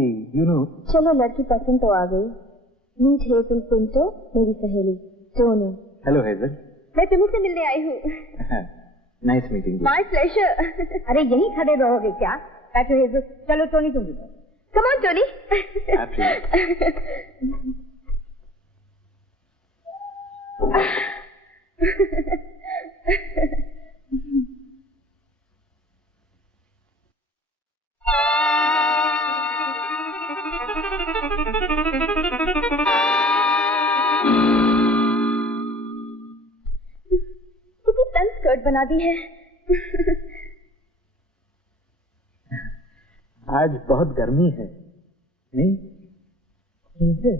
चलो लड़की पसंद तो आ गई। मीट हेजल पिंटो, मेरी सहेली टोनी। Hello hazel. मैं तुम्हीं से मिलने आई हूँ। Nice meeting. My pleasure. अरे यहीं खड़े रहोगे क्या? बैठो हेजल। चलो टोनी तुम भी। Come on Tony. कितनी तंग स्कर्ट बना दी है। आज बहुत गर्मी है, नहीं? हेजल,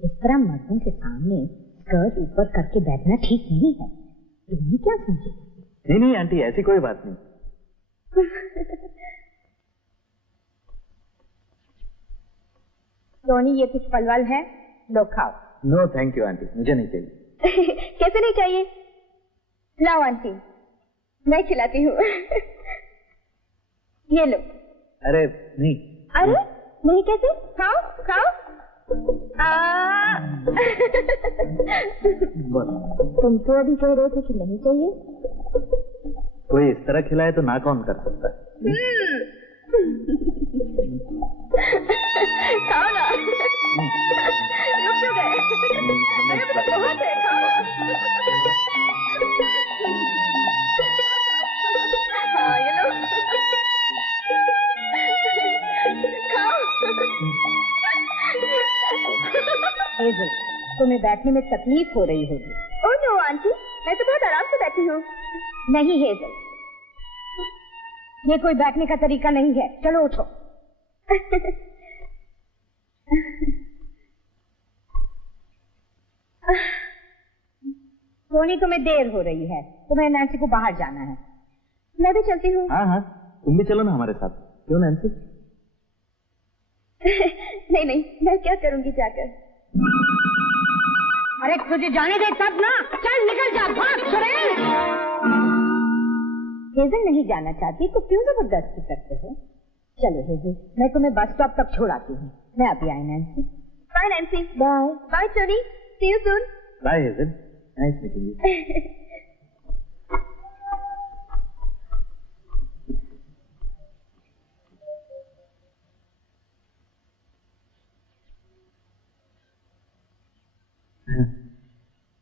इस तरह मर्दों के सामने स्कर्ट ऊपर करके बैठना ठीक नहीं है। तुम क्या समझे? नहीं आंटी, ऐसी कोई बात नहीं। टोनी, ये कुछ फलवल है, लो खाओ। नो थैंक यू आंटी, मुझे नहीं चाहिए। कैसे नहीं चाहिए? लाओ आंटी, मैं खिलाती हूँ। ये लो। अरे नहीं। अरे नहीं कैसे? खाओ खाओ। तुम तो अभी कह रहे थे कि नहीं चाहिए। कोई इस तरह खिलाए तो ना कौन कर सकता है? खाओ ना। रुक क्यों गए? अरे तो बहुत है, खाओ ना। हाँ ये लो। हेजल, तुम्हें बैठने में तकलीफ हो रही होगी। ओह नो आंटी, मैं तो बहुत आराम से बैठी हूँ। नहीं हेजल, ये कोई बैठने का तरीका नहीं है। चलो उठो। टोनी, तुम्हें देर हो रही है, तुम्हें नैन्सी को बाहर जाना है। मैं भी चलती हूँ। हाँ, तुम भी चलो ना हमारे साथ। क्यों नैन्सी? नहीं, मैं क्या करूंगी जाकर। अरे तुझे जाने दे तब ना। चल निकल जा, भाग सुरेश। हेजल नहीं जाना चाहती तो क्यों जबरदस्ती करते हो? चलो हेजल, मैं तुम्हें बस स्टॉप तक छोड़ आती हूँ। मैं अभी आई Nancy. Bye Nancy. Bye bye Tony, see you soon. Bye Hazel, nice meeting you.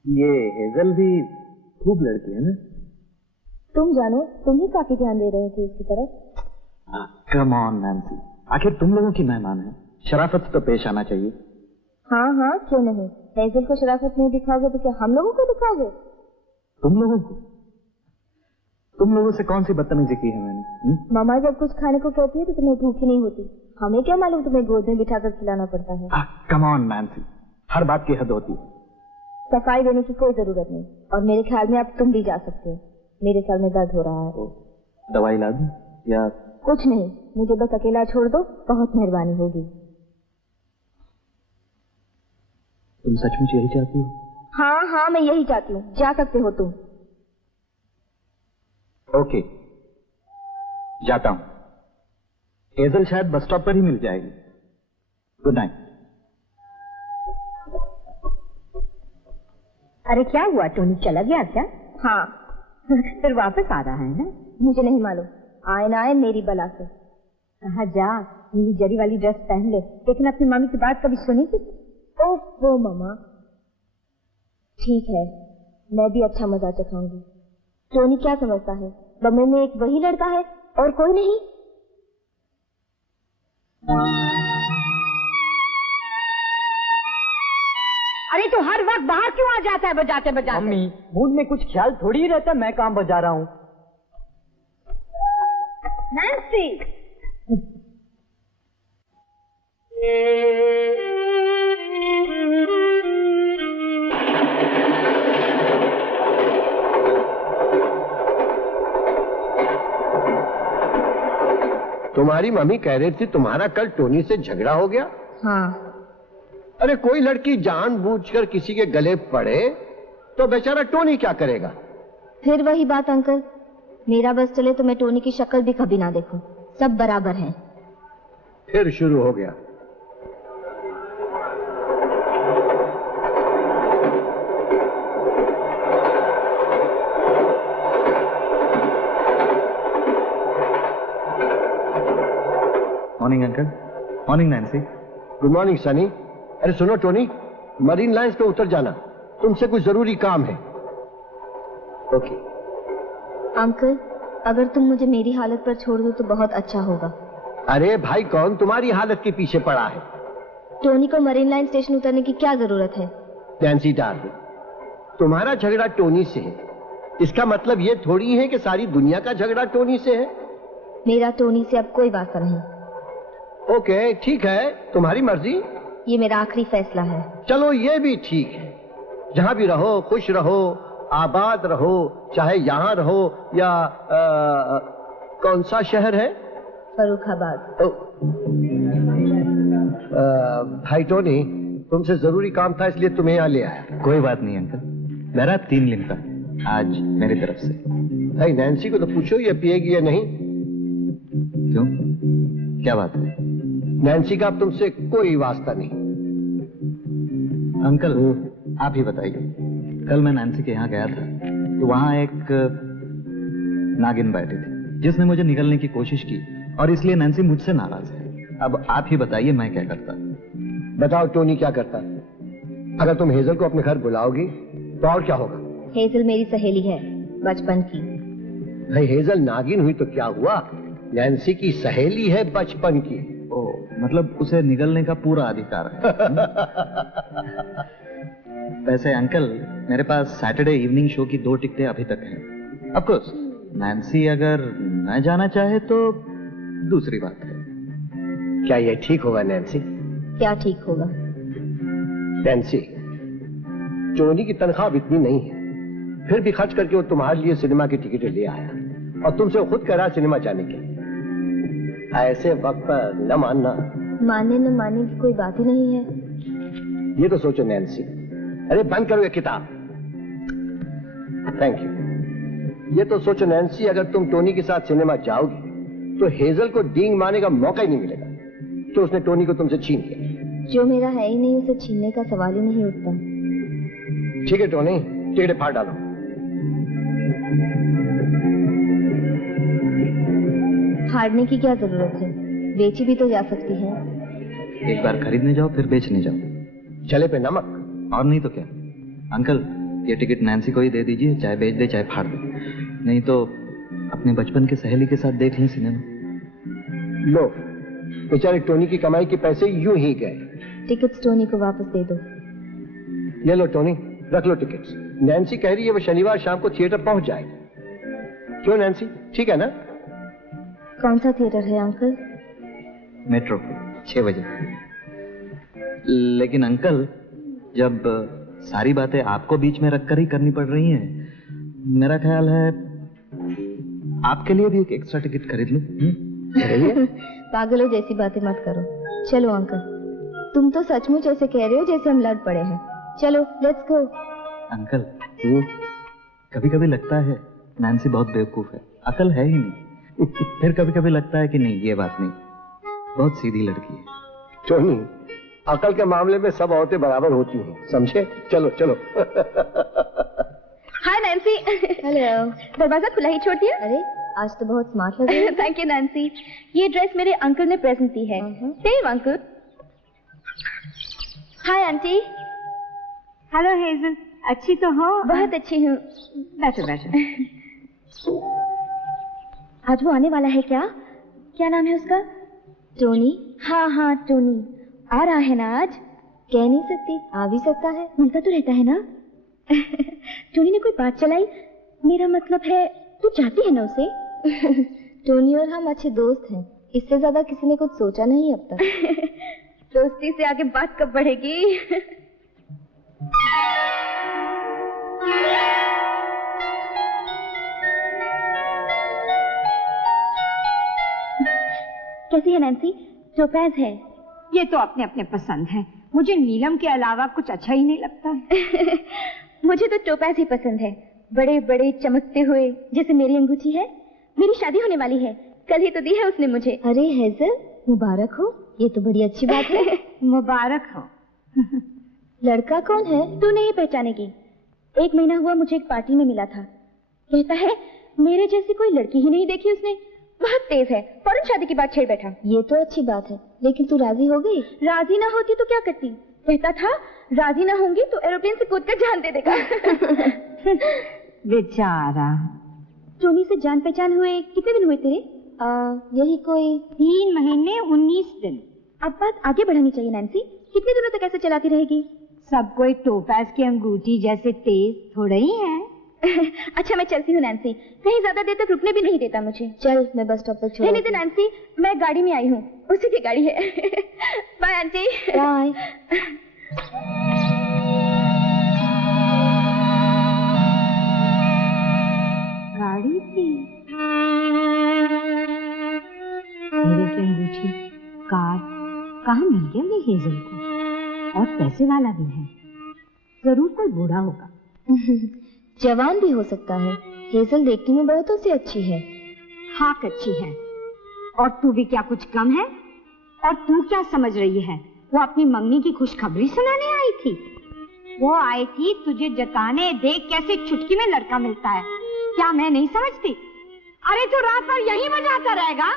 ये हेजल भी खूब लड़की है ना? तुम जानो, तुम ही काफी ध्यान दे रहे थे उसकी तरफ। कम ऑन नैन्सी, आखिर तुम लोगों की मेहमान है, शराफत से तो पेश आना चाहिए। हाँ, क्यों नहीं। हेजल को शराफत नहीं दिखाओगे तो क्या हम लोगों को दिखाओगे? तुम लोगों को? तुम लोगों से कौन सी बदतमीजी की है मैंने? मामा जब कुछ खाने को कहती है तो तुम्हें भूख ही नहीं होती। हमें क्या मालूम तुम्हें गोद में बिठाकर खिलाना पड़ता है। कम ऑन नैन्सी, हर बात की हद होती है। सफाई देने की कोई जरूरत नहीं, और मेरे ख्याल में अब तुम भी जा सकते हो। मेरे सर में दर्द हो रहा है। दवाई ला दूं या? कुछ नहीं, मुझे बस अकेला छोड़ दो, बहुत मेहरबानी होगी। तुम सचमुच यही चाहती हो? हाँ, मैं यही चाहती हूँ। जा सकते हो तुम। ओके, जाता हूँ। हेजल शायद बस स्टॉप पर ही मिल जाएगी। Good night. अरे क्या हुआ, टोनी चला गया क्या? हाँ। फिर वापस आ रहा है ना? मुझे नहीं मालूम, आए ना आए मेरी बला से। कहा जा, नीली जरी वाली ड्रेस पहन ले। लेकिन अपनी मम्मी की बात कभी सुनी थी? ओह मामा, ठीक है, मैं भी अच्छा मजा चखाऊंगी। टोनी क्या समझता है, बम्बई में एक वही लड़का है और कोई नहीं? अरे तो हर वक्त बाहर क्यों आ जाता है बजाते बजाते? मम्मी, मूड में कुछ ख्याल थोड़ी ही रहता, मैं काम बजा रहा हूँ। नैन्सी, तुम्हारी मम्मी कह रही थी तुम्हारा कल टोनी से झगड़ा हो गया। हाँ। अरे कोई लड़की जानबूझकर किसी के गले पड़े तो बेचारा टोनी क्या करेगा? फिर वही बात अंकल, मेरा बस चले तो मैं टोनी की शक्ल भी कभी ना देखूं, सब बराबर हैं। फिर शुरू हो गया। Morning uncle. Morning Nancy. Good morning Sunny. अरे सुनो टोनी, मरीन लाइंस पे उतर जाना, तुमसे कुछ जरूरी काम है। ओके। अंकल, अगर तुम मुझे मेरी हालत पर छोड़ दो तो बहुत अच्छा होगा। अरे भाई, कौन तुम्हारी हालत के पीछे पड़ा है? टोनी को मरीन लाइन स्टेशन उतरने की क्या जरूरत है? नैन्सी डार्लिंग, तुम्हारा झगड़ा टोनी से है, इसका मतलब ये थोड़ी है कि सारी दुनिया का झगड़ा टोनी से है। मेरा टोनी से अब कोई वास्ता नहीं। ओके ठीक है, तुम्हारी मर्जी। ये मेरा आखिरी फैसला है। चलो ये भी ठीक है, जहां भी रहो खुश रहो, आबाद रहो, चाहे यहाँ रहो या कौन सा शहर है? फर्रुखाबाद। भाई टोनी, तुमसे जरूरी काम था इसलिए तुम्हें यहाँ ले आया। कोई बात नहीं अंकल, मेरा 3 लिम्का आज मेरी तरफ से। भाई नैन्सी को तो पूछो ये पिएगी या नहीं। क्यों, क्या बात है? नैन्सी का अब तुमसे कोई वास्ता नहीं। अंकल आप ही बताइए, कल मैं नैन्सी के यहाँ गया था तो वहाँ एक नागिन बैठी थी जिसने मुझे निगलने की कोशिश की और इसलिए नैन्सी मुझसे नाराज है। अब आप ही बताइए मैं क्या करता? बताओ टोनी क्या करता? अगर तुम हेजल को अपने घर बुलाओगी तो और क्या होगा? हेजल मेरी सहेली है बचपन की। भाई हेजल नागिन हुई तो क्या हुआ, नैन्सी की सहेली है बचपन की। ओ, मतलब उसे निगलने का पूरा अधिकार है। वैसे अंकल, मेरे पास सैटरडे इवनिंग शो की 2 टिकटें अभी तक हैं। ऑफ कोर्स नैन्सी अगर न जाना चाहे तो दूसरी बात है। क्या ये ठीक होगा नैन्सी? क्या ठीक होगा? नैन्सी, टोनी की तनख्वाह अब इतनी नहीं है, फिर भी खर्च करके वो तुम्हारे लिए सिनेमा की टिकटें ले आया और तुमसे खुद कह रहा सिनेमा जाने के लिए। ऐसे वक्त पर न मानना। मानने न मानने की कोई बात ही नहीं है। ये तो सोचो नैन्सी। अरे बंद करो ये किताब। Thank you. ये तो सोचो नैन्सी, अगर तुम टोनी के साथ सिनेमा जाओगी तो हेजल को डींग मारने का मौका ही नहीं मिलेगा कि उसने टोनी को तुमसे छीन लिया। जो मेरा है ही नहीं उसे छीनने का सवाल ही नहीं उठता। ठीक है टोनी, टिकट फाड़ डालो। फाड़ने की क्या जरूरत है, बेची भी तो जा सकती है। एक बार खरीदने जाओ फिर बेचने जाओ। चले पे नमक। और नहीं तो क्या। अंकल, ये टिकट नैन्सी को ही दे दीजिए, चाहे बेच दे चाहे फाड़ दे, नहीं तो अपने बचपन के सहेली के साथ देख लें सिनेमा। लो, बेचारे टोनी की कमाई के पैसे यूं ही गए। टिकट्स टोनी को वापस दे दो। ये लो टोनी, रख लो टिकट्स। नैन्सी कह रही है वो शनिवार शाम को थिएटर पहुंच जाएगी। क्यों नैन्सी, ठीक है ना? कौन सा थिएटर है अंकल? मेट्रो, 6 बजे। लेकिन अंकल, जब सारी बातें आपको बीच में रखकर ही करनी पड़ रही हैं, मेरा ख्याल है आपके लिए भी एक एक्स्ट्रा टिकट खरीद लूं। पागलों जैसी बातें मत करो। चलो अंकल, तुम तो सचमुच ऐसे कह रहे हो जैसे हम लड़ पड़े हैं। चलो लेट्स गो। अंकल, कभी कभी लगता है नैन्सी बहुत बेवकूफ है, अकल है ही नहीं। फिर कभी कभी लगता है कि नहीं, ये बात नहीं, बहुत सीधी लड़की है। टोनी, अकल के मामले में सब औरतें बराबर होती हैं, समझे? चलो चलो। हाय नैन्सी। हेलो। दरवाजा खुला ही छोड़ दिया? अरे आज तो बहुत स्मार्ट लग रही है। Thank you Nancy. ये ड्रेस मेरे अंकल ने प्रेजेंट दी है। Same uncle. Hi aunty. Hello hazel, अच्छी तो हो? बहुत अच्छी हूँ। बैठो बैठो। आज वो आने वाला है क्या? क्या नाम है उसका? टोनी। हाँ हाँ टोनी। आ रहा है ना आज? कह नहीं सकती, आ भी सकता है। मिलता तो रहता है ना। टोनी ने कोई बात चलाई, मेरा मतलब है तू चाहती है ना उसे? टोनी और हम अच्छे दोस्त हैं, इससे ज्यादा किसी ने कुछ सोचा नहीं अब तक। दोस्ती से आगे बात कब बढ़ेगी? कैसी है नैन्सी? टोपैज है। ये तो अपने अपने पसंद है, मुझे नीलम के अलावा कुछ अच्छा ही नहीं लगता है। मुझे तो टोपैज ही पसंद है, बड़े बड़े चमकते हुए, जैसे मेरी अंगूठी है। मेरी शादी होने वाली है, कल ही तो दी है उसने मुझे। अरे हेजल, मुबारक हो, ये तो बड़ी अच्छी बात है। मुबारक हो। लड़का कौन है? तू नहीं पहचानेगी। 1 महीना हुआ मुझे एक पार्टी में मिला था। कहता है मेरे जैसी कोई लड़की ही नहीं देखी उसने, बहुत तेज है, फौरन शादी की बात छेड़ बैठा। ये तो अच्छी बात है, लेकिन तू राजी हो गई? राजी ना होती तो क्या करती? कहता था राजी ना होंगी तो एरोप्लेन से कूदकर जान दे देगा। बेचारा। टोनी से जान पहचान हुए कितने दिन हुए तेरे? यही कोई 3 महीने 19 दिन। अब बात आगे बढ़ानी चाहिए नैन्सी, कितने दिनों तक ऐसे चलाती रहेगी? सब कोई टोपैज की अंगूठी जैसे तेज थोड़ा ही है। अच्छा मैं चलती हूँ नैन्सी, कहीं ज्यादा देर तक रुकने भी नहीं देता मुझे। चल मैं बस स्टॉप पर छोड़। नहीं नैन्सी, मैं गाड़ी में आई हूँ, उसी की गाड़ी है। Bye aunty. बाय। गाड़ी थी, हीरे की अंगूठी, कार, कहाँ मिल गया ये हेजल को? और पैसे वाला भी है, जरूर कोई बूढ़ा होगा। जवान भी हो सकता है, हेजल देखने में बहुतों से अच्छी है। हाँ अच्छी है, और तू भी क्या कुछ कम है? और तू क्या समझ रही है, वो अपनी मंगनी की खुशखबरी सुनाने आई थी? वो आई थी तुझे जताने, देख कैसे चुटकी में लड़का मिलता है। क्या मैं नहीं समझती? अरे तू रात भर यही बजाता रहेगा?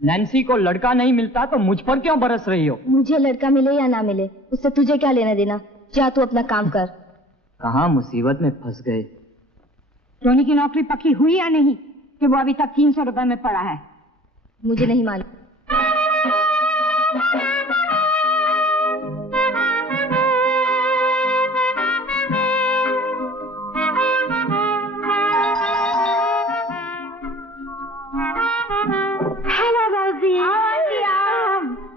नैन्सी को लड़का नहीं मिलता तो मुझ पर क्यों बरस रही हो? मुझे लड़का मिले या ना मिले उससे तुझे क्या लेना देना, जा तू अपना काम कर। कहाँ मुसीबत में फंस गए। टोनी की नौकरी पक्की हुई या नहीं कि वो अभी तक 300 रुपए में पड़ा है? मुझे नहीं मालूम। हेलो रोजी।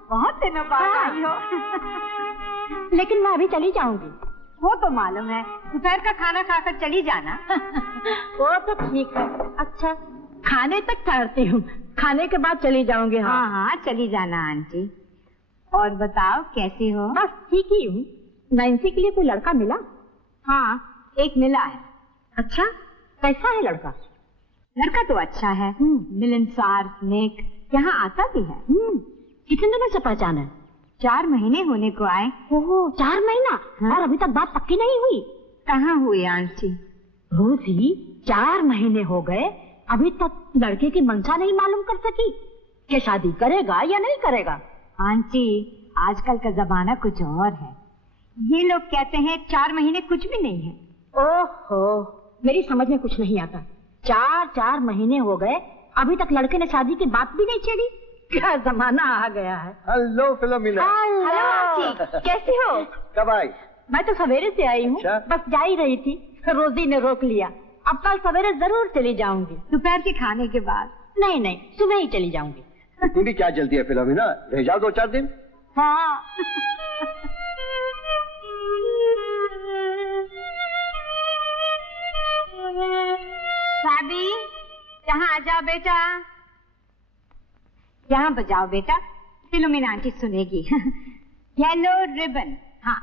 बहुत दिनों बाद आई हो। लेकिन मैं अभी चली जाऊंगी। वो तो मालूम है, दोपहर का खाना खाकर चली जाना। वो तो ठीक है। अच्छा खाने तक ठहरती हूँ, खाने के बाद चली जाऊंगी। हाँ हाँ चली जाना आंटी। और बताओ कैसी हो? बस ठीक ही हूँ। नैन्सी के लिए कोई लड़का मिला? हाँ एक मिला है। अच्छा कैसा है लड़का? लड़का तो अच्छा है, मिलनसार, नेक, यहाँ आता भी है। कितने दिनों से पहचान है? 4 महीने होने को आए। ओहो 4 महीना? हाँ? और अभी तक बात पक्की नहीं हुई? कहाँ हुई आंटी? रोजी 4 महीने हो गए, अभी तक लड़के की मंशा नहीं मालूम कर सकी कि शादी करेगा या नहीं करेगा। आंटी आजकल का जमाना कुछ और है, ये लोग कहते हैं 4 महीने कुछ भी नहीं है। ओहो मेरी समझ में कुछ नहीं आता। 4 महीने हो गए, अभी तक लड़के ने शादी की बात भी नहीं छेड़ी। क्या जमाना आ गया है। Hello Philomena. हेलो आंटी, कैसी हो? कब आई? मैं तो सवेरे से आई हूँ। अच्छा? बस जा ही रही थी, रोजी ने रोक लिया। अब कल सवेरे जरूर चली जाऊंगी, दोपहर के खाने के बाद। नहीं सुबह ही चली जाऊंगी। इतनी भी क्या जल्दी है फिलोमिना, रह जाओ 2-4 दिन। हाँ भाभी यहाँ आ जाओ बेटा, यहाँ बजाओ बेटा, फिलोमिना आंटी सुनेगी। येलो रिबन, हाँ।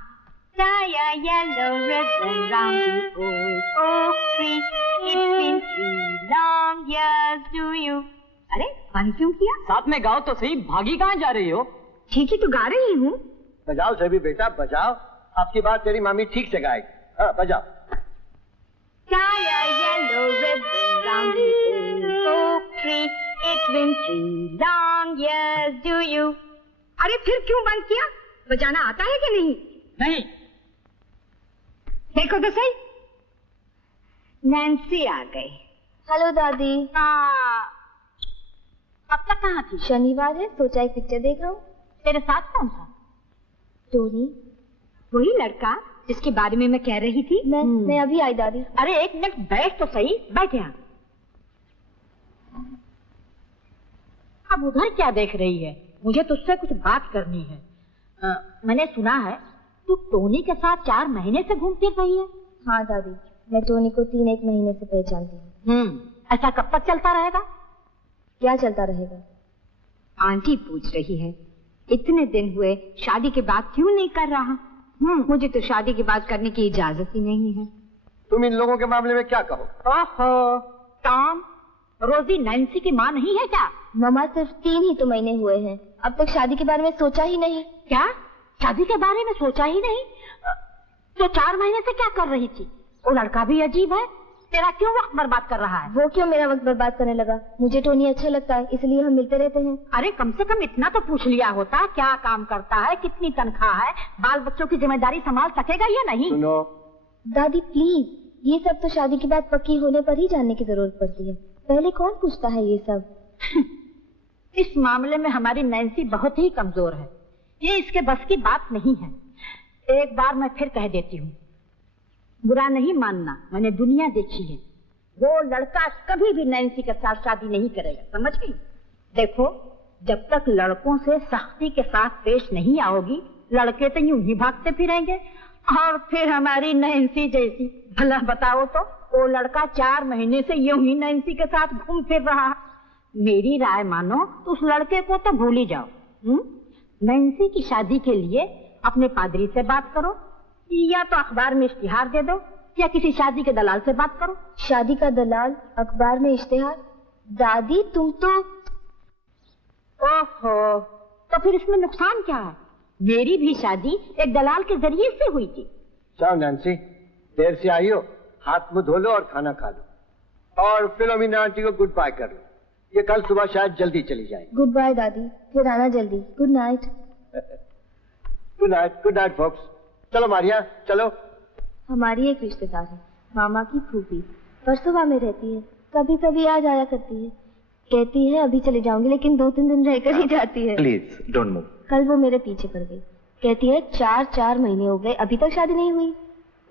Tie a yellow ribbon round the old oak tree. It's been 3 long years to you. अरे बंद क्यों किया? साथ में गाओ तो सही, भागी कहाँ जा रही हो? ठीक ही तो गा रही हूँ। बजाओ सभी बेटा बजाओ, आपकी बात तेरी मामी ठीक से गाएगी। हाँ बजाओ। Tie a yellow ribbon round the old oak tree. It's been 3 long years to you. अरे फिर क्यों बंद किया? बजाना आता है कि नहीं? नहीं। देखो तो सही, नैन्सी आ गई। हेलो दादी। अब तक कहाँ थी? शनिवार है, सोचा एक पिक्चर देख रहा हूँ। तेरे साथ कौन था? टोनी। वही लड़का जिसके बारे में मैं कह रही थी। मैं अभी आई दादी। अरे 1 मिनट बैठ तो सही, बैठ यहाँ। अब उधर क्या देख रही है? मुझे तुझसे कुछ बात करनी है। मैंने सुना है तू टोनी के साथ 4 महीने से घूम फिर रही है। हाँ दादी, मैं टोनी को 3-1 महीने से पहचानती हूँ। ऐसा कब तक चलता रहेगा? क्या चलता रहेगा? आंटी पूछ रही है, इतने दिन हुए शादी के बाद क्यों नहीं कर रहा? मुझे तो शादी के बाद करने की इजाजत ही नहीं है। तुम इन लोगों के मामले में क्या कहो? ओहो, टॉम, रोजी नैन्सी की माँ नहीं है क्या? मामा सिर्फ 3 ही तो महीने हुए हैं, अब तक शादी के बारे में सोचा ही नहीं। क्या? शादी के बारे में सोचा ही नहीं? तो 4 महीने से क्या कर रही थी? वो लड़का भी अजीब है, तेरा क्यों वक्त बर्बाद कर रहा है? वो क्यों मेरा वक्त बर्बाद करने लगा? मुझे टोनी अच्छा लगता है, इसलिए हम मिलते रहते हैं। अरे कम से कम इतना तो पूछ लिया होता, क्या काम करता है, कितनी तनख्वाह है, बाल बच्चों की जिम्मेदारी संभाल सकेगा या नहीं? सुनो दादी प्लीज, ये सब तो शादी की बात पक्की होने पर ही जानने की जरूरत पड़ती है, पहले कौन पूछता है ये सब? इस मामले में हमारी नैन्सी बहुत ही कमजोर है, ये इसके बस की बात नहीं है। एक बार मैं फिर कह देती हूँ, बुरा नहीं मानना, मैंने दुनिया देखी है, वो लड़का कभी भी नैन्सी के साथ शादी नहीं करेगा, समझ गई? देखो, जब तक लड़कों से सख्ती के साथ पेश नहीं आओगी, लड़के तो यूं ही भागते फिरेंगे। और फिर हमारी नैन्सी जैसी, भला बताओ तो, वो लड़का 4 महीने से यूं ही नैन्सी के साथ घूम फिर रहा। मेरी राय मानो तो उस लड़के को तो भूल ही जाओ। नैन्सी की शादी के लिए अपने पादरी से बात करो, या तो अखबार में इश्तिहार दे दो, या किसी शादी के दलाल से बात करो। शादी का दलाल, अखबार में इश्तिहार? दादी तुम तो... ओहो, तो फिर इसमें नुकसान क्या है? मेरी भी शादी एक दलाल के जरिए से हुई थी। जाओ नैन्सी, देर से आई हो, हाथ मुंह धो लो और खाना खा लो, और फिलोमिना आंटी को गुड बाय कर लो, ये कल सुबह शायद जल्दी चली जाएगी। गुड बाय दादी, फिर आना जल्दी। Good night. Good night Fox. चलो मारिया, चलो। हमारी एक रिश्तेदार है, मामा की फूफी, परसोवा में रहती है, कभी कभी आ जाया करती है, कहती है अभी चली जाऊंगी, लेकिन 2-3 दिन रहकर ही जाती है। Please don't move. कल वो मेरे पीछे पड़ गई, कहती है 4 महीने हो गए अभी तक शादी नहीं हुई।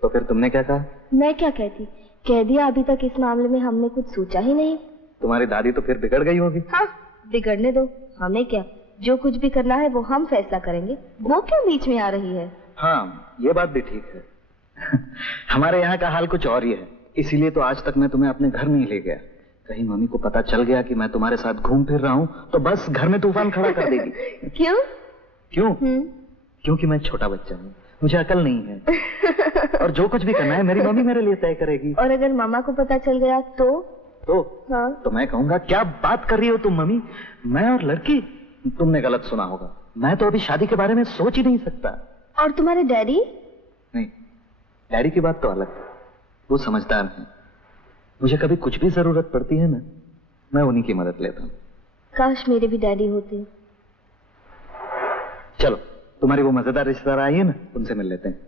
तो फिर तुमने क्या कहा? मैं क्या कहती, कह दिया अभी तक इस मामले में हमने कुछ सोचा ही नहीं। तुम्हारी दादी तो फिर बिगड़ गई होगी। हाँ, बिगड़ने दो, हमें क्या, जो कुछ भी करना है वो हम फैसला करेंगे, वो क्यों बीच में आ रही है? हाँ, ये बात भी ठीक है। हमारे यहाँ का हाल कुछ और ही है, इसीलिए तो आज तक मैं तुम्हें अपने घर नहीं ले गया। कहीं मम्मी को पता चल गया कि मैं तुम्हारे साथ घूम फिर रहा हूँ तो बस घर में तूफान खड़ा कर देगी। क्यों? क्योंकि मैं छोटा बच्चा हूँ, मुझे अकल नहीं है, और जो कुछ भी करना है मेरी मम्मी मेरे लिए तय करेगी। और अगर मामा को पता चल गया तो? हाँ? तो मैं कहूँगा क्या बात कर रही हो तुम मम्मी, मैं और लड़की? तुमने गलत सुना होगा, मैं तो अभी शादी के बारे में सोच ही नहीं सकता। और तुम्हारे डैडी? नहीं, डैडी की बात तो अलग है, वो समझदार है, मुझे कभी कुछ भी जरूरत पड़ती है ना, मैं उन्हीं की मदद लेता हूँ। काश मेरे भी डैडी होते। चलो, तुम्हारी वो मजेदार रिश्तेदार आई है ना, उनसे मिल लेते हैं।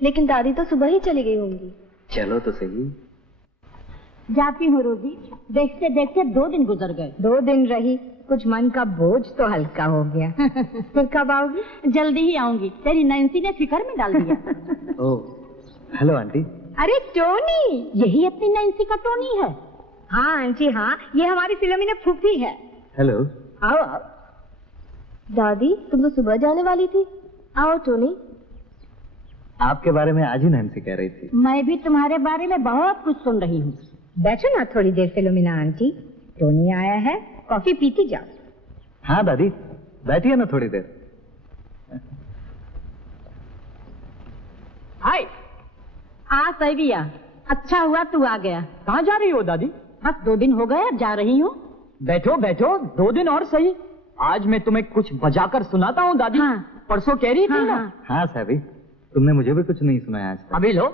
लेकिन दादी तो सुबह ही चली गई होंगी। चलो तो सही। जाती हूँ रोजी, देखते देखते 2 दिन गुजर गए। 2 दिन रही, कुछ मन का बोझ तो हल्का हो गया। फिर कब आओगी? जल्दी ही आऊंगी, तेरी नैन्सी ने फिक्र में डाल दिया। ओह, हेलो आंटी। अरे टोनी, यही अपनी नैन्सी का टोनी है? हाँ आंटी हाँ, ये हमारी फिलोमिना फूफी है। हेलो। आओ आओ। दादी तुम तो सुबह जाने वाली थी, आओ टोनी। आपके बारे में आज ही नैन्सी कह रही थी। मैं भी तुम्हारे बारे में बहुत कुछ सुन रही हूँ। बैठो ना थोड़ी देर फिलोमिना आंटी, टोनी आया है, कॉफी पीती जाओ। हाँ दादी, बैठिए ना थोड़ी देर। हाय। सैविया, अच्छा हुआ तू आ गया। कहाँ जा रही हो दादी? बस 2 दिन हो गए, अब जा रही हूँ। बैठो बैठो, 2 दिन और सही। आज मैं तुम्हें कुछ बजाकर सुनाता हूँ दादी। हाँ। परसों कह रही थी ना। हाँ साहबी, तुमने मुझे भी कुछ नहीं सुनाया आज तक। अभी लो।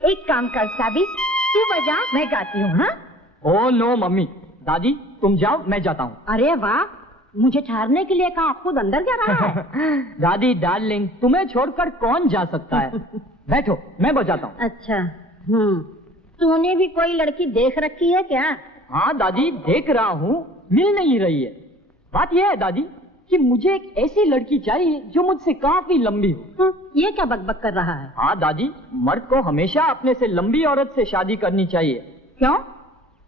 एक काम कर साबी, तू बजा, मैं गाती हूँ। हाँ? ओ नो मम्मी, दादी तुम जाओ, मैं जाता हूँ। अरे वाह, मुझे ठहरने के लिए कहा, खुद अंदर जा रहा है। दादी डार्लिंग, तुम्हें छोड़कर कौन जा सकता है? बैठो, मैं बजाता हूँ। अच्छा, तूने भी कोई लड़की देख रखी है क्या? हाँ दादी, देख रहा हूँ, मिल नहीं रही है। बात यह है दादी कि मुझे एक ऐसी लड़की चाहिए जो मुझसे काफी लंबी हो। ये क्या बकबक कर रहा है? हाँ दादी, मर्द को हमेशा अपने से लंबी औरत से शादी करनी चाहिए। क्यों?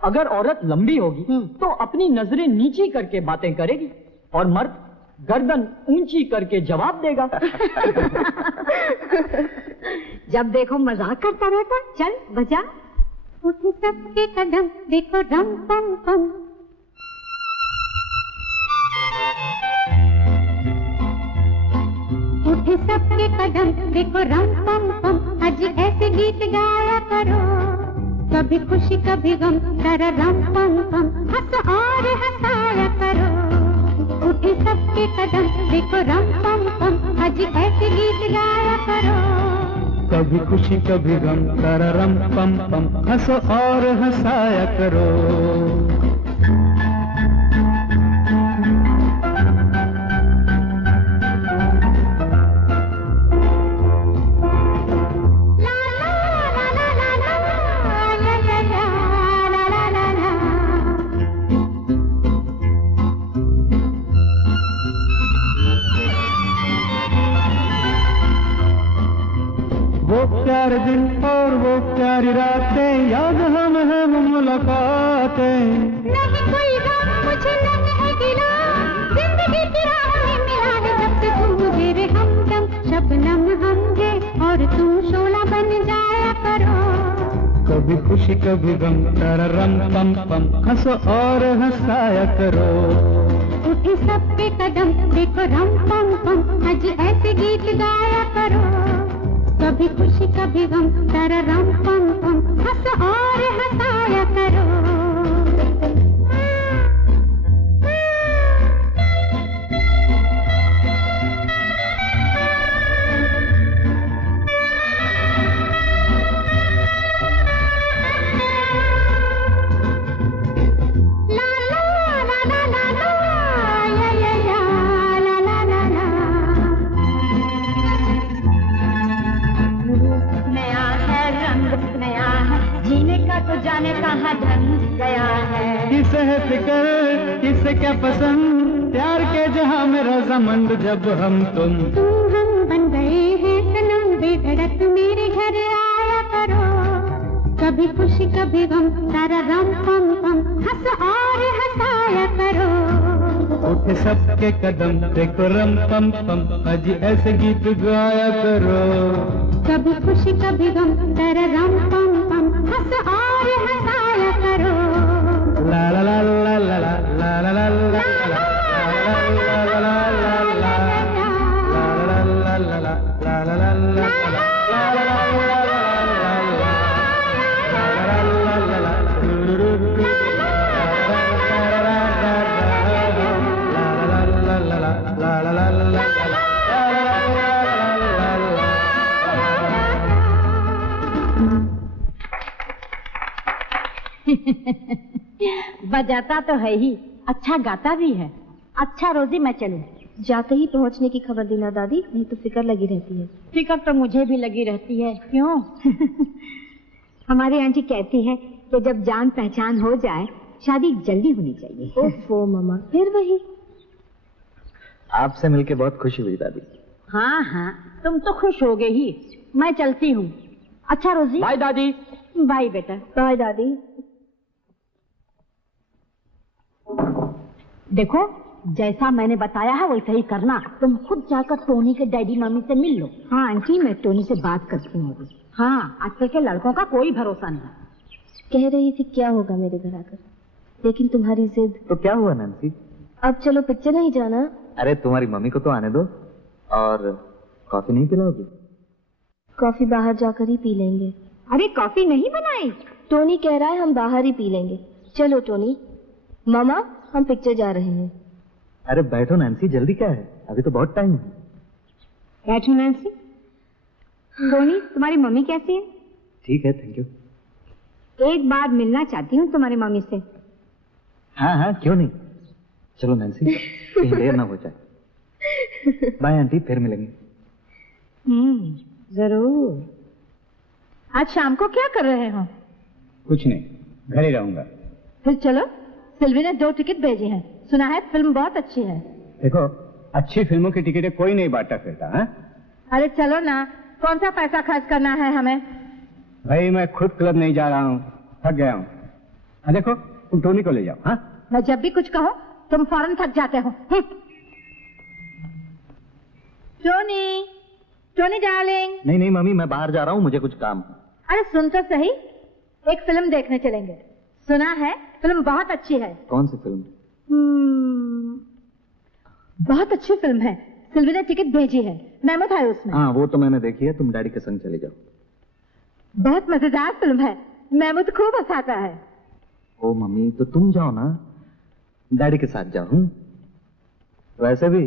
अगर औरत लंबी होगी तो अपनी नजरें नीची करके बातें करेगी, और मर्द गर्दन ऊंची करके जवाब देगा। जब देखो मजाक करता रहता। चल बजा। उठे सबके कदम देखो रम पम पम, उठे सबके कदम देखो रम पम पम। आज ऐसे गीत गाया करो, कभी खुशी कभी गम, कर रम पम पम। हंस और हंसाया करो, उठे सबके कदम देखो रम पम पम। आज ऐसे गीत गाया करो, कभी खुशी कभी गम, तररम पम पम। हंसो और हंसाया करो। वो प्यारे दिन और वो प्यारी रातें, याद हम है वो मुलाकातें। नहीं कोई गम मुझे नहीं है गिला, जिंदगी की राह में मिला है जब से तुम मुझे रे हमदम। शबनम हमगे और तुम शोला बन जाया करो, कभी खुशी कभी गम, तररम पम पम। हंसो और हंसाया करो। उठे सबके कदम देखो रम पम पम। आज ऐसे गीत गाया करो, कभी खुशी कभी गम, तररम पम पम। हंस और हंसाया करो। जाने कहाँ ढंग गया है। किसे है फिक्र किसे क्या पसंद, प्यार के जहां में रजामंद जब हम तुम बन गए हैं सनम। बेधड़क मेरे घर आया करो, कभी खुशी कभी गम, तारा रम पम पम। हंस और हंसाया करो, उठे सबके कदम देखो रम पम पम। अजी ऐसे गीत गाया करो, कभी खुशी कभी गम, तारा रम पम पम। हंस और हंसाया करो। ला ला ला ला ला ला ला ला ला ला बजाता तो है ही, अच्छा गाता भी है। अच्छा रोजी मैं चलूं। जाते ही पहुंचने की खबर देना दादी, नहीं तो फिक्र लगी रहती है। फिक्र तो मुझे भी लगी रहती है। क्यों? हमारी आंटी कहती है कि जब जान पहचान हो जाए शादी जल्दी होनी चाहिए। ओफो मामा, फिर वही। आपसे मिलके बहुत खुशी हुई दादी। हाँ हाँ, तुम तो खुश हो गई ही। मैं चलती हूँ। अच्छा रोजी। बाय दादी। बाय बेटा। बाय दादी। देखो, जैसा मैंने बताया है वैसा ही करना। तुम खुद जाकर टोनी के डैडी मम्मी से मिल लो। हाँ आंटी, मैं टोनी से बात करती हूँ अभी। हाँ, आजकल के लड़कों का कोई भरोसा नहीं। कह रही थी क्या होगा मेरे घर आकर, लेकिन तुम्हारी जिद। तो क्या हुआ नैन्सी? अब चलो पिक्चर नहीं जाना। अरे तुम्हारी मम्मी को तो आने दो। और कॉफी नहीं पिलाओगी? कॉफी बाहर जाकर ही पी लेंगे। अरे कॉफी नहीं बनाई? टोनी कह रहा है हम बाहर ही पी लेंगे। चलो टोनी। मामा, हम पिक्चर जा रहे हैं। अरे बैठो नैन्सी, जल्दी क्या है, अभी तो बहुत टाइम है। बैठो नैन्सी। टोनी, तुम्हारी मम्मी कैसी है? ठीक है, थैंक यू। एक बार मिलना चाहती हूँ तुम्हारी मम्मी से। हाँ हाँ, क्यों नहीं। चलो नैन्सी, कहीं देर ना हो जाए। बाय आंटी, फिर मिलेंगे। जरूर। आज शाम को क्या कर रहे हो? कुछ नहीं, घर ही रहूंगा। फिर चलो, सिल्वी ने 2 टिकट भेजे हैं। सुना है फिल्म बहुत अच्छी है। देखो, अच्छी फिल्मों की टिकटें कोई नहीं बांटा फिरता है। अरे चलो ना, कौन सा पैसा खर्च करना है हमें? भाई मैं खुद क्लब नहीं जा रहा हूँ, थक गया हूँ। देखो, तुम टोनी को ले जाओ। हाँ, मैं जब भी कुछ कहो तुम फौरन थक जाते हो। Tony, Tony darling. नहीं नहीं मम्मी, मैं बाहर जा रहा हूँ, मुझे कुछ काम है। अरे सुन तो सही, एक फिल्म देखने चलेंगे। सुना है फिल्म बहुत अच्छी है। कौन सी फिल्म? बहुत अच्छी फिल्म है, सिल्वी ने टिकट भेजी है, महमूद है उसमें। हाँ वो तो मैंने देखी है, तुम डैडी के संग चले जाओ। बहुत मजेदार फिल्म है, महमूद खूब हंसाता है। ओ मम्मी तो तुम जाओ ना, डैडी के साथ जाओ। वैसे भी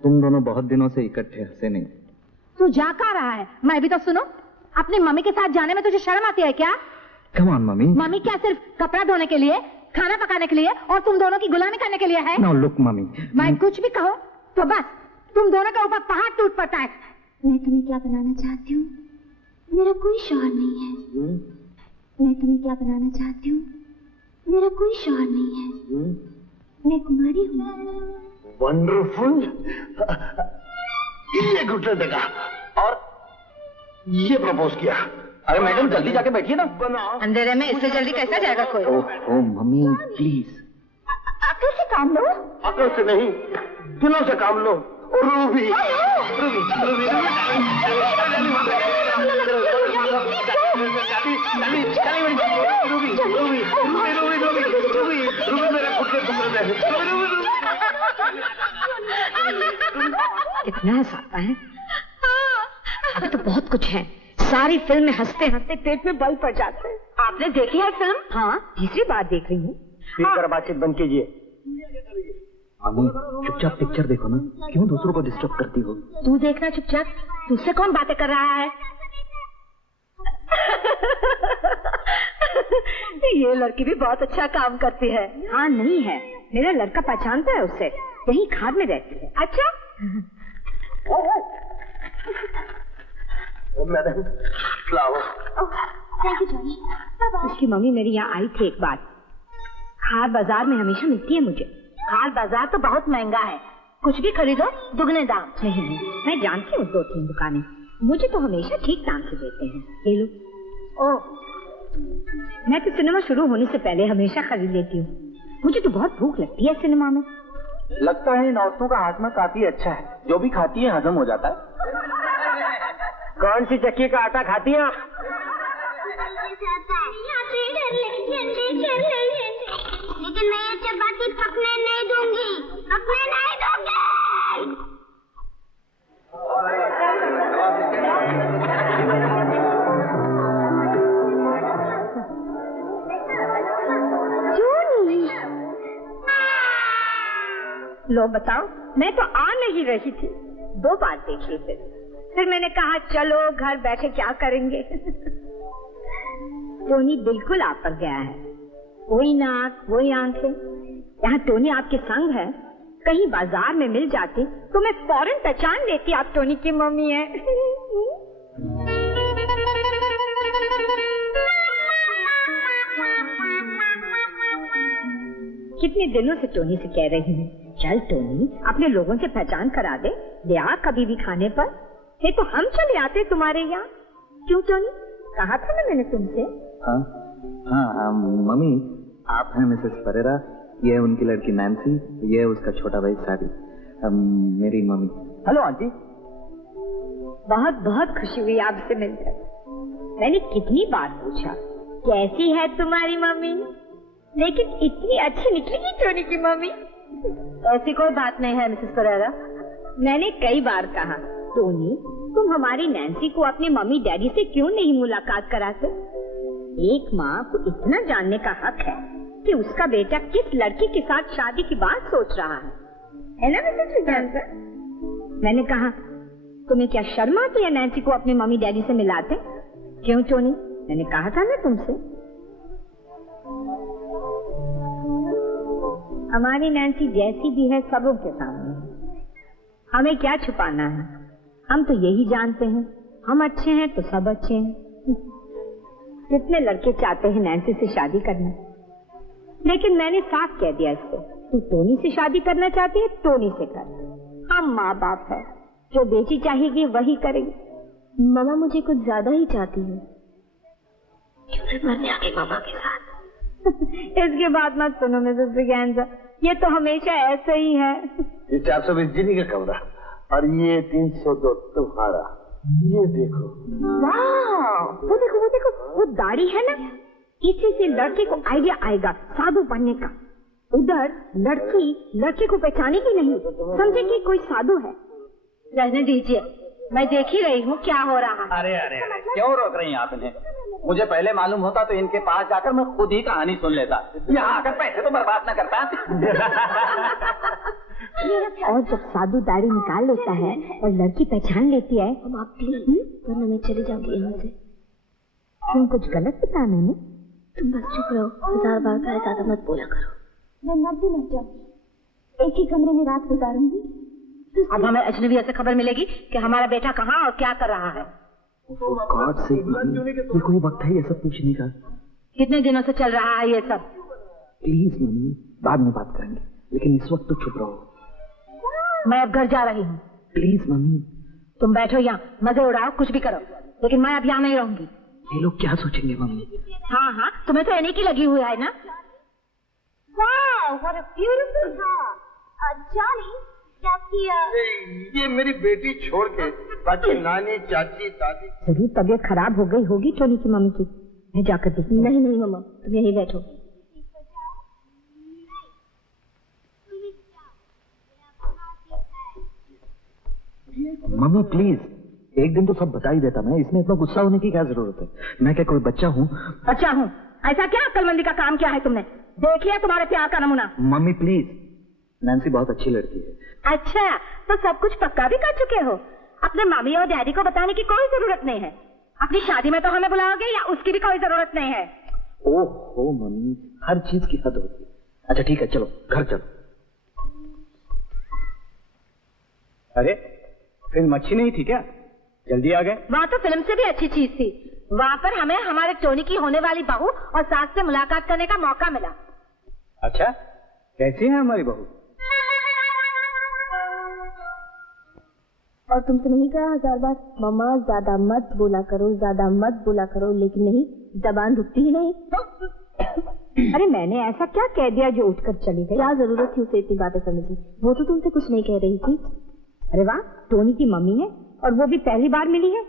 तुम दोनों बहुत दिनों से इकट्ठे हंसे नहीं। तू जा कहाँ रहा है? मैं भी तो सुनो, अपनी मम्मी के साथ जाने में तुझे शर्म आती है क्या? Come on mummy. मम्मी क्या सिर्फ कपड़ा धोने के लिए, खाना पकाने के लिए और तुम दोनों की गुलामी करने के लिए है? नो लुक मम्मी, मैं कुछ भी कहूँ तो बस तुम दोनों के ऊपर पहाड़ टूट पड़ता है। मैं तुम्हें क्या बनाना चाहती हूँ, मेरा कोई शौहर नहीं है। मैं तुम्हें क्या बनाना चाहती हूँ, मेरा कोई शौहर नहीं है। मैं कुमारी हूँ। वंडरफुल। ये घुटने देखा और ये प्रपोज किया। अरे मैडम जल्दी जाके बैठिए ना। अंधेरे में इससे जल्दी कैसा जाएगा कोई? ओह मम्मी प्लीज। अकल से काम लो। अकल से नहीं, दिलों से काम लो। और रूबी, कितना हंसाता है। अभी तो बहुत कुछ है, सारी फिल्म में हंसते हंसते पेट में बल पड़ जाते हैं। आपने देखी है फिल्म? हाँ, तीसरी बार देख रही हूँ। बातचीत बंद कीजिए। मम्मी चुपचाप पिक्चर देखो ना, क्यों दूसरों को डिस्टर्ब करती हो? तू देखना चुपचाप, तुझसे कौन बातें कर रहा है? ये लड़की भी बहुत अच्छा काम करती है। हाँ नहीं है, मेरा लड़का पहचानता है उससे, यही खाद में रहती है। अच्छा madam flower. Thank you Johnny. उसकी मम्मी मेरी यहाँ आई थी एक बार। खाद बाजार में हमेशा मिलती है मुझे। खाद बाजार तो बहुत महंगा है, कुछ भी खरीदो दुगने दाम। नहीं मैं जानती हूँ 2-3 दुकानें, मुझे तो हमेशा ठीक दाम से देते हैं। ये लो। ओह, मैं तो सिनेमा शुरू होने से पहले हमेशा खरीद लेती हूँ, मुझे तो बहुत भूख लगती है सिनेमा में। लगता है इन औरतों का हाजमा काफी अच्छा है, जो भी खाती है हजम हो जाता है। कौन सी चक्की का आटा खाती हैं आप? लेकिन मैं ये चपाती पकने नहीं दूंगी, पकने नहीं दूंगी। लो बताओ, मैं तो आ नहीं रही थी, 2 बार देख ली फिर मैंने कहा चलो घर बैठे क्या करेंगे। टोनी बिल्कुल आप पर गया है, वही नाक वही आंखें। यहाँ टोनी आपके संग है, कहीं बाजार में मिल जाती तो मैं फौरन पहचान लेती आप टोनी की मम्मी है। कितने दिनों से टोनी से कह रही हूँ, चल टोनी अपने लोगों से पहचान करा दे, ले आ कभी भी खाने पर। ये तो हम चले आते तुम्हारे यहाँ। क्यों टोनी, कहा था ना मैंने तुमसे। हाँ मम्मी, आप हैं मिसेस परेरा, ये है उनकी लड़की नैन्सी, ये है उसका छोटा भाई सारी, मेरी मम्मी। Hello aunty. बहुत बहुत खुशी हुई आपसे मिलकर। मैंने कितनी बार पूछा कैसी है तुम्हारी मम्मी, लेकिन इतनी अच्छी निकली टोनी की मम्मी। ऐसी कोई बात नहीं है मिसेस परेरा। मैंने कई बार कहा टोनी तुम हमारी नैन्सी को अपनी मम्मी डैडी से क्यों नहीं मुलाकात कराते। एक माँ को इतना जानने का हक है कि उसका बेटा किस लड़की के साथ शादी की बात सोच रहा है ना मिसेस विजयंकर? मैंने कहा तुम्हें क्या शर्म आती है नैन्सी को अपनी मम्मी डैडी से मिलाते? क्यों टोनी, मैंने कहा था ना तुमसे। हमारी नैन्सी जैसी भी है सबों के सामने, हमें क्या छुपाना है। हम तो यही जानते हैं हम अच्छे हैं तो सब अच्छे हैं। कितने लड़के चाहते हैं नैन्सी से शादी करना, लेकिन मैंने साफ कह दिया इसको, तू टोनी से शादी करना चाहती है टोनी से कर। हम माँ बाप है, जो बेटी चाहेगी वही करेंगे। मामा मुझे कुछ ज्यादा ही चाहती है। क्यों नहीं मरने आगे मामा के साथ। इसके बाद मत सुनो मिसेस ब्रिगेंजा, ये तो हमेशा ऐसे ही है। ये 420 जीनी का कमरा, और ये 302 तुम्हारा। ये देखो। वाह, वो देखो वो देखो, वो दाढ़ी है ना, इसी से लड़के को आइडिया आएगा साधु बनने का। उधर लड़की लड़के को पहचानेगी नहीं, समझेगी कोई साधु है। रहने दीजिए, मैं देख ही रही हूँ क्या हो रहा है। अरे अरे अरे, क्यों रोक रही हैं आप इन्हें? मुझे पहले मालूम होता तो इनके पास जाकर मैं खुद ही कहानी सुन लेता। यहाँ आकर पैसे तो बर्बाद न करता। और जब साधु दाढ़ी निकाल लेता है और लड़की पहचान लेती है, हम आप प्लीज, वरना मैं चली जाऊंगी यहाँ से। तुम कुछ गलत बता मैंने? तुम बस चुप रहो, 1000 बार कहा ज्यादा मत बोला करो। मैं मर भी मर जाऊंगी, एक ही कमरे में रात गुजारूंगी। अब हमें अजनबी से खबर मिलेगी कि हमारा बेटा कहाँ और क्या कर रहा है। गॉड से ये कोई वक्त है ये सब पूछने का? कितने दिनों से चल रहा है ये सब? प्लीज मम्मी, बाद में बात करेंगे, लेकिन इस वक्त तो चुप रहो। मैं अब घर जा रही हूँ। Please mummy. तुम बैठो यहाँ, मजे उड़ाओ, कुछ भी करो, लेकिन मैं अब यहाँ नहीं रहूंगी। ये लोग क्या सोचेंगे मम्मी? हाँ हाँ, तुम्हें तो इन्हीं की लगी हुई है ना। Wow, what a beautiful car. Johnny, क्या किया? ये मेरी बेटी छोड़ के बाकी नानी, चाची, दादी। जरूर तबीयत खराब हो गई होगी टोनी की मम्मी की। मैं जाकर देखती हूँ। नहीं नहीं मम्मा, तुम यहीं बैठो। मम्मी प्लीज, एक दिन तो सब बता ही देता मैं, इसमें इतना गुस्सा होने की क्या जरूरत है? मैं क्या कोई बच्चा हूँ? बच्चा हूँ? ऐसा क्या अक्लमंदी का काम किया है तुमने? देख लिया तुम्हारे प्यार का नमूना। मम्मी प्लीज, नैन्सी बहुत अच्छी लड़की है। अच्छा, तो सब कुछ पक्का भी कर चुके हो? अपने मम्मी और डैडी को बताने की कोई जरूरत नहीं है। अपनी शादी में तो हमें बुलाओगे या उसकी भी कोई जरूरत नहीं है? ओहो मम्मी, हर चीज की हद होती है। अच्छा ठीक है, चलो घर चलो। अरे फिल्म अच्छी नहीं थी क्या? जल्दी आ गए। वहाँ तो फिल्म से भी अच्छी चीज थी। वहाँ पर हमें हमारे टोनी की होने वाली बहू और सास से मुलाकात करने का मौका मिला। अच्छा, कैसी है हमारी बहू? और तुमसे नहीं कहा 1000 बार मम्मा ज्यादा मत बोला करो, ज्यादा मत बोला करो, लेकिन नहीं, जबान रुकती ही नहीं। अरे मैंने ऐसा क्या कह दिया जो उठकर चली गई? क्या जरूरत थी उसे इतनी बातें करने की? वो तो तुमसे कुछ नहीं कह रही थी। अरे वाह, टोनी की मम्मी है और वो भी पहली बार मिली है,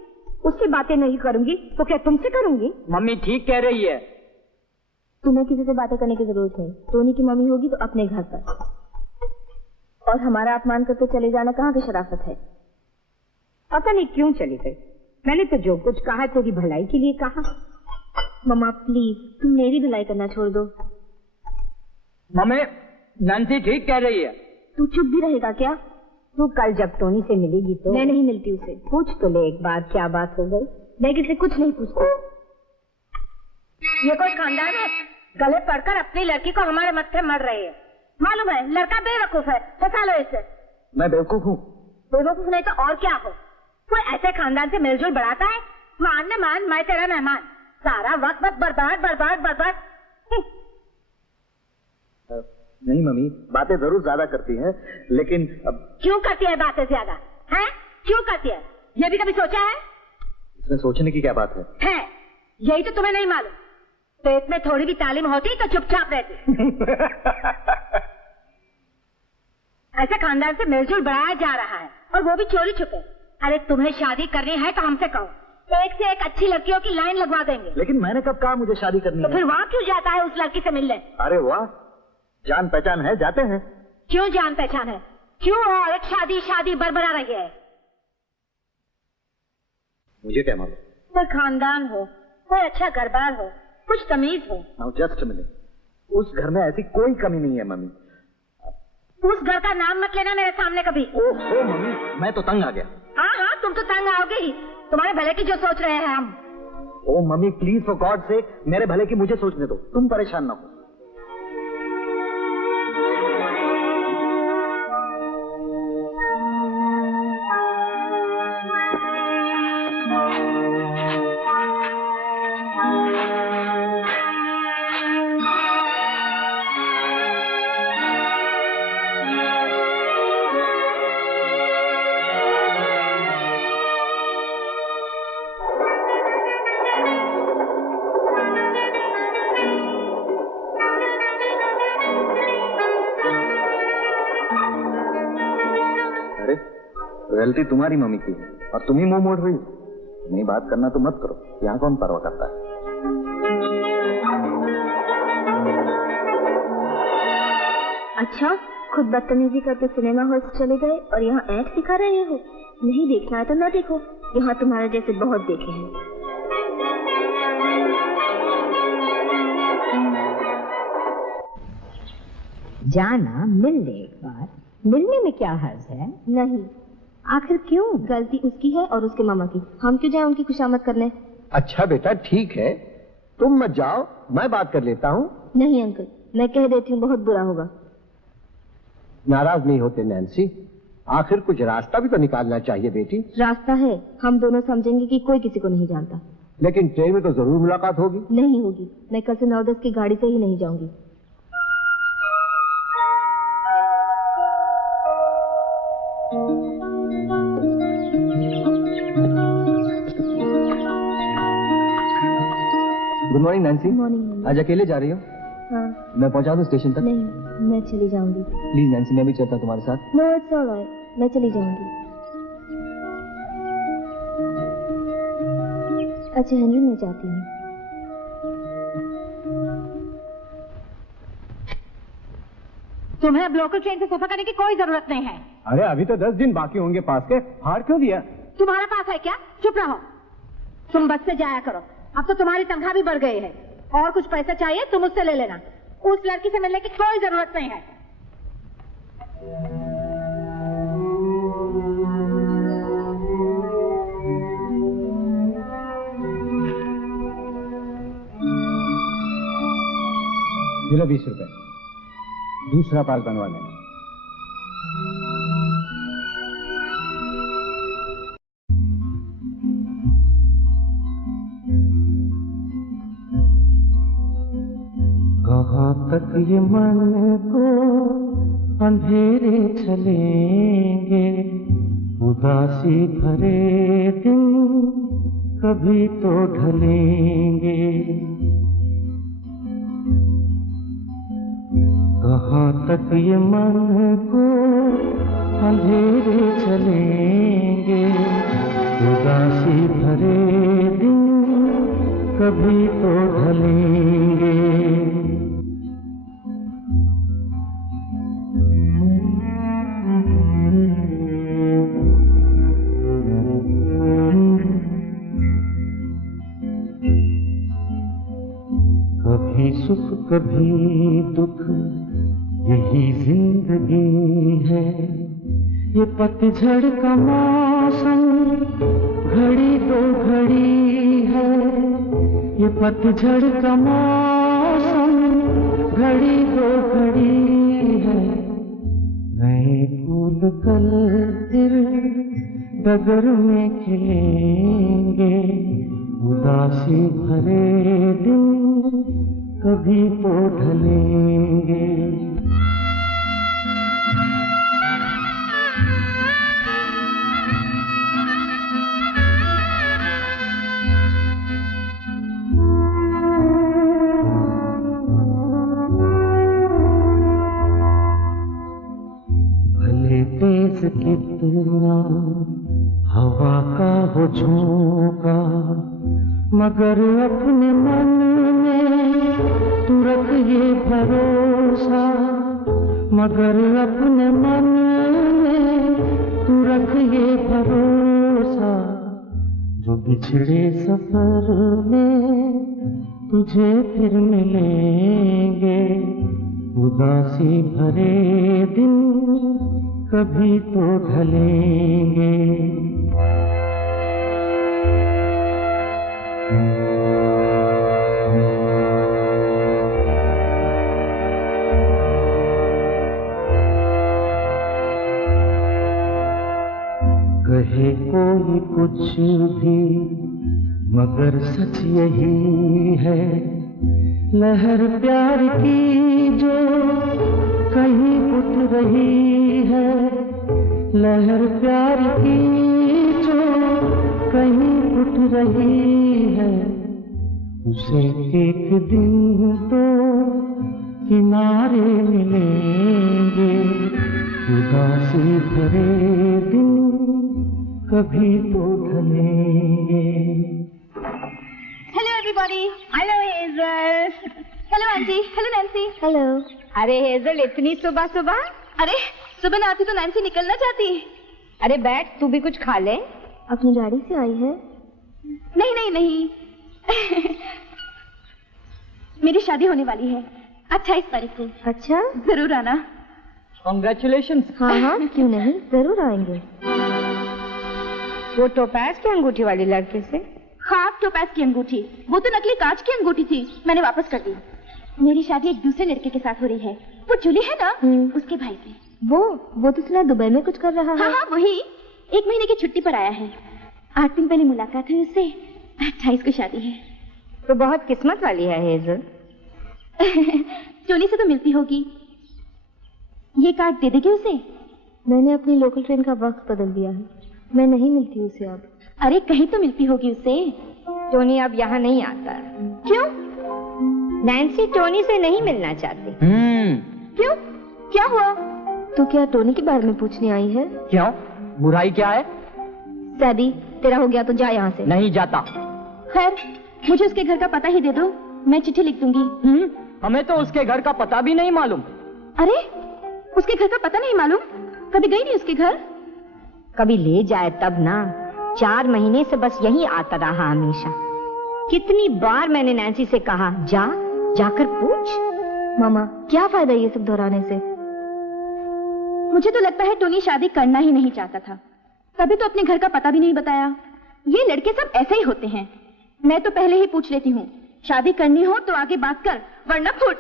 उससे बातें नहीं करूंगी तो क्या तुमसे करूंगी? मम्मी ठीक कह रही है। तुम्हें किसी से बातें करने की जरूरत नहीं। टोनी की मम्मी होगी तो अपने घर पर, और हमारा अपमान करके चले जाना कहाँ की शराफत है? पता नहीं क्यों चली गई। मैंने तो जो कुछ कहा तेरी भलाई के लिए कहा। मम्मा प्लीज, तुम मेरी भलाई करना छोड़ दो। मम्मी, नैन्सी ठीक कह रही है। तू चुप भी रहेगा क्या? तू कल जब टोनी से मिलेगी तो? मैं नहीं मिलती उसे। पूछ तो ले एक बार क्या बात हो गई। मैं किसी कुछ नहीं पूछती। ये कोई खानदान है? गले पड़कर अपनी लड़की को हमारे मत्थे मर रही है। मालूम है लड़का बेवकूफ है, फंसा लो इसे। मैं बेवकूफ हूँ? बेवकूफ नहीं तो और क्या हो? कोई ऐसे खानदान से मेलजोल बढ़ाता है? मान न मान, मैं तेरा मेहमान, सारा वक्त बस बर्बाद बर्बाद बर्बाद। नहीं मम्मी, बातें जरूर ज्यादा करती हैं, लेकिन अब क्यों करती है बातें ज्यादा? हैं? क्यों करती है? ये भी कभी सोचा है? इसमें सोचने की क्या बात है? है, यही तो तुम्हें नहीं मालूम। पेट में थोड़ी भी तालीम होती तो चुपचाप रहती। ऐसे खानदान से मेलजोल बढ़ाया जा रहा है और वो भी चोरी छुपे। अरे तुम्हें शादी करनी है तो हमसे कहो, एक से एक अच्छी लड़कियों की लाइन लगवा देंगे। लेकिन मैंने कब कहा मुझे शादी करनी तो फिर वहाँ क्यों जाता है उस लड़की से मिलने? अरे वाह, जान पहचान है, जाते हैं। क्यों जान पहचान है? क्यों और एक शादी शादी बरबरा रही है? मुझे क्या मालूम? कोई खानदान हो, कोई अच्छा घरबार हो, कुछ तमीज हो। नाउ जस्ट मिनट, उस घर में ऐसी कोई कमी नहीं है मम्मी। उस घर का नाम मत लेना मेरे सामने कभी। ओहो मम्मी, मैं तो तंग आ गया। हाँ हाँ, तुम तो तंग आओगे ही। तुम्हारे भले की जो सोच रहे हैं हम। ओ मम्मी प्लीज फॉर गॉड से, मेरे भले की मुझे सोचने दो, तुम परेशान ना हो। गलती तुम्हारी मम्मी की है और तुम ही मुंह मोड़ रही हो। नहीं बात करना तो मत करो, यहाँ कौन परवाह करता है। अच्छा, खुद बदतमीजी करके सिनेमा हॉल से चले गए और यहाँ ऐड दिखा रहे हो। नहीं देखना है तो ना देखो, यहाँ तुम्हारे जैसे बहुत देखे हैं। जाना मिल ले एक बार, मिलने में क्या हर्ज है। नहीं, आखिर क्यों? गलती उसकी है और उसके मामा की, हम क्यों जाए उनकी खुशामद करने। अच्छा बेटा ठीक है, तुम मत जाओ, मैं बात कर लेता हूँ। नहीं अंकल, मैं कह देती हूँ, बहुत बुरा होगा। नाराज नहीं होते नैन्सी, आखिर कुछ रास्ता भी तो निकालना चाहिए बेटी। रास्ता है, हम दोनों समझेंगे कि कोई किसी को नहीं जानता। लेकिन ट्रेन में तो जरूर मुलाकात होगी। नहीं होगी, मैं कल से 9-10 की गाड़ी से ही नहीं जाऊंगी। Good morning Nancy. मॉर्निंग। आज अकेले जा रही हो? हाँ। मैं पहुंचा दूं स्टेशन तक? नहीं, मैं चली जाऊंगी। प्लीज नैन्सी, मैं भी चलता तुम्हारे साथ। नो इट्स ऑलराइट, मैं चली जाऊंगी। अच्छा हेनरी, मैं जाती हूँ। तुम्हें अब लोकल ट्रेन से सफर करने की कोई जरूरत नहीं है। अरे अभी तो 10 दिन बाकी होंगे पास के, हार क्यों दिया? तुम्हारा पास है क्या? चुप रहो। तुम बस से जाया करो, अब तो तुम्हारी तनख्वाह भी बढ़ गई है। और कुछ पैसा चाहिए तो मुझसे ले लेना, उस लड़की से मिलने की कोई जरूरत नहीं है। ये लो 20 रुपए, दूसरा पाल बनवा लेना। कहाँ तक ये मन को अंधेरे चलेंगे, उदासी भरे दिन कभी तो ढलेंगे। कहाँ तक ये मन को अंधेरे चलेंगे, उदासी भरे दिन कभी तो ढलेंगे। कभी सुख कभी दुख, यही जिंदगी है। ये पतझड़ का मौसम घड़ी दो घड़ी है। ये पतझड़ का मौसम घड़ी दो घड़ी है। नए फूल कल फिर डगर में खिलेंगे, उदासी भरे दिन कभी तो ढलेंगे। भले तेज कितना हवा का हो झोंका, मगर अपने मन में तू रख ये भरोसा। मगर अपने मन में तू रख ये भरोसा, जो बिछड़े सफर में तुझे फिर मिलेंगे। उदासी भरे दिन कभी तो ढलेंगे। कहे कोई कुछ भी मगर सच यही है। लहर प्यार की जो कहीं उठ रही है। लहर प्यार की जो कहीं उठ रही है। उसे एक दिन तो किनारे मिलेंगे। उदासी भरे दिन कभी तो ढलेंगे। Hello everybody. Hello Hazel. Hello aunty. Hello Nancy. Hello. अरे हेजल, इतनी सुबह सुबह? अरे सुबह ना आती तो नैन्सी निकलना चाहती। अरे बैठ, तू भी कुछ खा ले। अपनी गाड़ी से आई है? नहीं नहीं नहीं मेरी शादी होने वाली है 28 तारीख को। अच्छा, जरूर आना। कॉन्ग्रेचुलेशन। हाँ हाँ, क्यों नहीं, जरूर आएंगे। वो टोपैज की अंगूठी वाली लड़के से? हाँ, टोपैज की अंगूठी। वो तो नकली कांच की अंगूठी थी, मैंने वापस कर दी। मेरी शादी एक दूसरे लड़के के साथ हो रही है। वो जूली है ना, उसके भाई से। वो तो सुना दुबई में कुछ कर रहा है। हाँ हाँ वही, 1 महीने की छुट्टी पर आया है। 8 दिन पहले मुलाकात हुई उससे, 28 को शादी है। तो बहुत किस्मत वाली है हेजल। टोनी से तो मिलती होगी, ये कार्ड दे देगी उसे? मैंने अपनी लोकल ट्रेन का वक्त बदल दिया है, मैं नहीं मिलती उसे अब। अरे कहीं तो मिलती होगी उसे। टोनी अब यहाँ नहीं आता। क्यों? नैन्सी टोनी से नहीं मिलना चाहती। क्यों, क्या हुआ? तो क्या टोनी के बारे में पूछने आई है? क्यों, बुराई क्या है? शादी तेरा हो गया तो जा यहाँ से। नहीं जाता। खैर, मुझे उसके घर का पता ही दे दो, मैं चिट्ठी लिख दूंगी। हमें तो उसके घर का पता भी नहीं मालूम। अरे उसके घर का पता नहीं मालूम? कभी गई नहीं उसके घर? कभी ले जाए तब ना। 4 महीने से बस यही आता रहा हमेशा। कितनी बार मैंने नैन्सी से कहा, जाकर पूछ। मामा, क्या फायदा ये सब दोहराने से? मुझे तो लगता है टोनी शादी करना ही नहीं चाहता था, तभी तो अपने घर का पता भी नहीं बताया। ये लड़के सब ऐसे ही होते हैं। मैं तो पहले ही पूछ लेती हूँ, शादी करनी हो तो आगे बात कर, वरना फुट।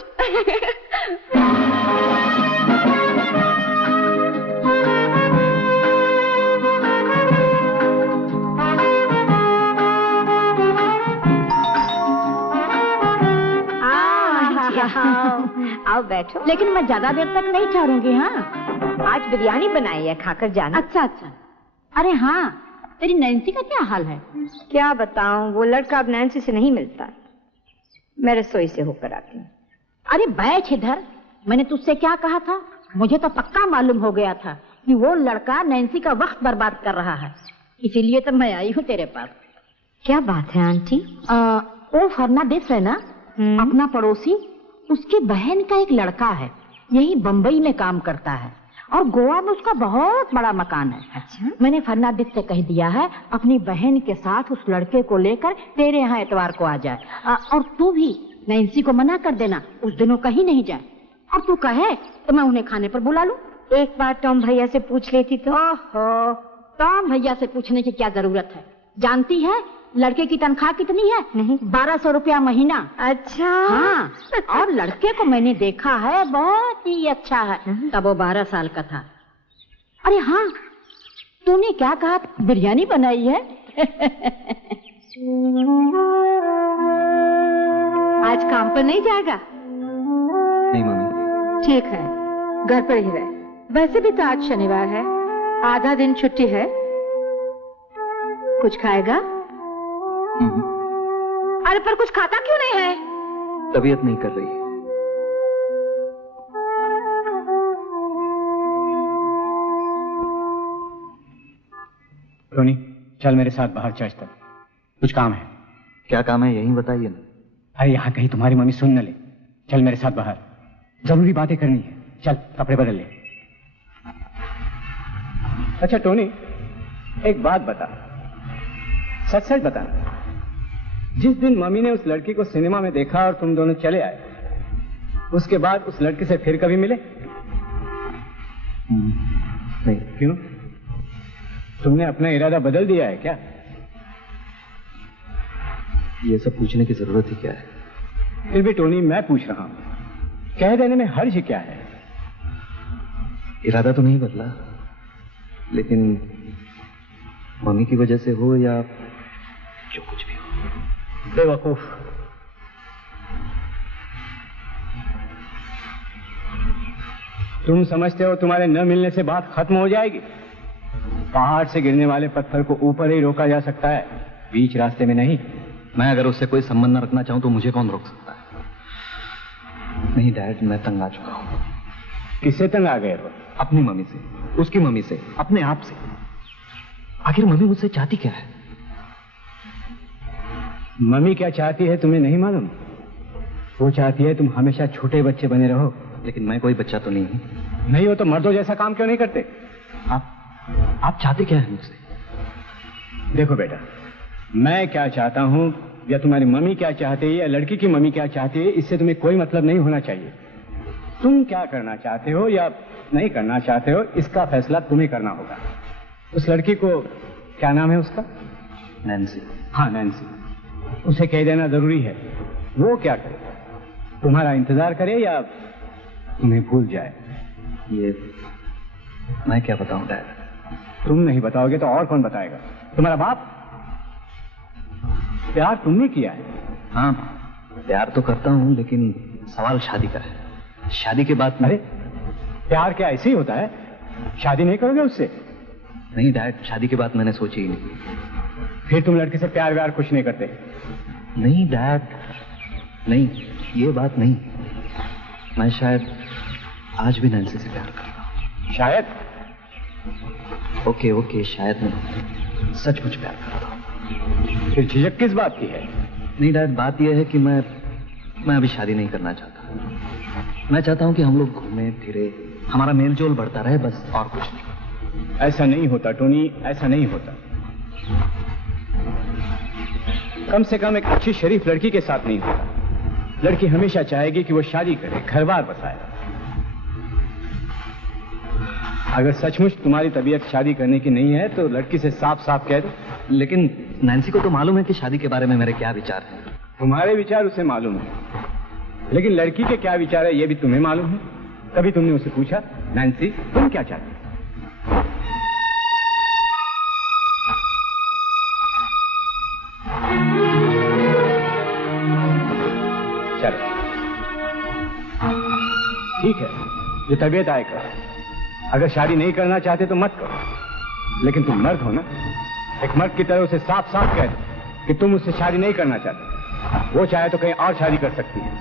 आओ बैठो। लेकिन मैं ज्यादा देर तक नहीं ठहरूंगी। हाँ, आज बिरयानी बनाई है, खाकर जाना। अच्छा अच्छा। अरे हाँ, तेरी नैन्सी का क्या हाल है? क्या बताऊं, वो लड़का अब नैन्सी से नहीं मिलता। मैं रसोई से होकर आती हूँ। अरे बैठ इधर, मैंने तुझसे क्या कहा था? मुझे तो पक्का मालूम हो गया था कि वो लड़का नैन्सी का वक्त बर्बाद कर रहा है, इसीलिए तो मैं आई हूँ तेरे पास। क्या बात है आंटी? वो फर्नांडिस है ना, अपना पड़ोसी, उसकी बहन का एक लड़का है, यही बंबई में काम करता है और गोवा में उसका बहुत बड़ा मकान है। अच्छा? मैंने फर्नांडिस से कह दिया है अपनी बहन के साथ उस लड़के को लेकर तेरे यहाँ इतवार को आ जाए। और तू भी नैन्सी को मना कर देना, उस दिनों कहीं नहीं जाए। और तू कहे तो मैं उन्हें खाने पर बुला लूं। एक बार टॉम भैया से पूछ लेती तो। ओहो, टॉम भैया से पूछने की क्या जरूरत है? जानती है लड़के की तनख्वाह कितनी है? नहीं। 1200 रुपया महीना। अच्छा? हाँ, और लड़के को मैंने देखा है, बहुत ही अच्छा है। तब वो 12 साल का था। अरे हाँ, तूने क्या कहा, बिरयानी बनाई है? आज काम पर नहीं जाएगा? नहीं मम्मी। ठीक है, घर पर ही रहे। वैसे भी तो आज शनिवार है, आधा दिन छुट्टी है। कुछ खाएगा? अरे पर कुछ खाता क्यों नहीं है? तबीयत नहीं कर रही है। टोनी, चल मेरे साथ बाहर चर्च तक, कुछ काम है। क्या काम है यही बताइए ना। अरे यहाँ कहीं तुम्हारी मम्मी सुन न ले। चल मेरे साथ बाहर, जरूरी बातें करनी है। चल कपड़े बदल ले। अच्छा टोनी, एक बात बता, सच सच बता, जिस दिन मम्मी ने उस लड़की को सिनेमा में देखा और तुम दोनों चले आए, उसके बाद उस लड़के से फिर कभी मिले? नहीं। क्यों? तुमने अपना इरादा बदल दिया है क्या? ये सब पूछने की जरूरत ही क्या है? फिर भी टोनी, मैं पूछ रहा हूं, कह देने में हर्ज क्या है? इरादा तो नहीं बदला, लेकिन मम्मी की वजह से हो या जो कुछ भी हो। बेवकूफ, तुम समझते हो तुम्हारे न मिलने से बात खत्म हो जाएगी? पहाड़ से गिरने वाले पत्थर को ऊपर ही रोका जा सकता है, बीच रास्ते में नहीं। मैं अगर उससे कोई संबंध न रखना चाहूं तो मुझे कौन रोक सकता है? नहीं डैड, मैं तंग आ चुका हूं। किससे तंग आ गए हो? अपनी मम्मी से, उसकी मम्मी से, अपने आप से। आखिर मम्मी मुझसे चाहती क्या है? मम्मी क्या चाहती है तुम्हें नहीं मालूम? वो चाहती है तुम हमेशा छोटे बच्चे बने रहो। लेकिन मैं कोई बच्चा तो नहीं हूं। नहीं हो तो मर्दों जैसा काम क्यों नहीं करते? आप चाहते क्या है मुझसे? देखो बेटा, मैं क्या चाहता हूं या तुम्हारी मम्मी क्या चाहती है या लड़की की मम्मी क्या चाहती है, इससे तुम्हें कोई मतलब नहीं होना चाहिए। तुम क्या करना चाहते हो या नहीं करना चाहते हो, इसका फैसला तुम्हें करना होगा। उस लड़की को क्या नाम है उसका? नैन्सी। हाँ, नैन्सी। उसे कह देना जरूरी है। वो क्या करे, तुम्हारा इंतजार करे या तुम्हें भूल जाए? ये मैं क्या बताऊं डैड? तुम नहीं बताओगे तो और कौन बताएगा? तुम्हारा बाप? प्यार तुमने किया है? हाँ, प्यार तो करता हूं, लेकिन सवाल शादी का है। शादी के बाद अरे प्यार क्या ऐसे ही होता है? शादी नहीं करोगे उससे? नहीं डैड, शादी के बाद मैंने सोची ही नहीं। फिर तुम लड़के से प्यार व्यार कुछ नहीं करते? नहीं डैड, नहीं, ये बात नहीं। मैं शायद आज भी नैन्सी से प्यार करता हूँ। शायद? ओके, शायद नहीं, सचमुच प्यार करता हूँ। फिर झिझक किस बात की है? नहीं डैड, बात यह है कि मैं अभी शादी नहीं करना चाहता। मैं चाहता हूँ कि हम लोग घूमे फिरे, हमारा मेल जोल बढ़ता रहे, बस, और कुछ नहीं। ऐसा नहीं होता टोनी, ऐसा नहीं होता। कम से कम एक अच्छी शरीफ लड़की के साथ नहीं होता। लड़की हमेशा चाहेगी कि वो शादी करे, घर-बार बसाए। अगर सचमुच तुम्हारी तबीयत शादी करने की नहीं है तो लड़की से साफ साफ कह दो। लेकिन नैन्सी को तो मालूम है कि शादी के बारे में मेरे क्या विचार हैं। तुम्हारे विचार उसे मालूम है, लेकिन लड़की के क्या विचार है ये भी तुम्हें मालूम है? कभी तुमने उसे पूछा, नैन्सी तुम क्या चाहती? चलो ठीक है, जो तबीयत आए करो। अगर शादी नहीं करना चाहते तो मत करो, लेकिन तुम मर्द हो ना, एक मर्द की तरह उसे साफ साफ कह दो कि तुम उससे शादी नहीं करना चाहते। वो चाहे तो कहीं और शादी कर सकती है।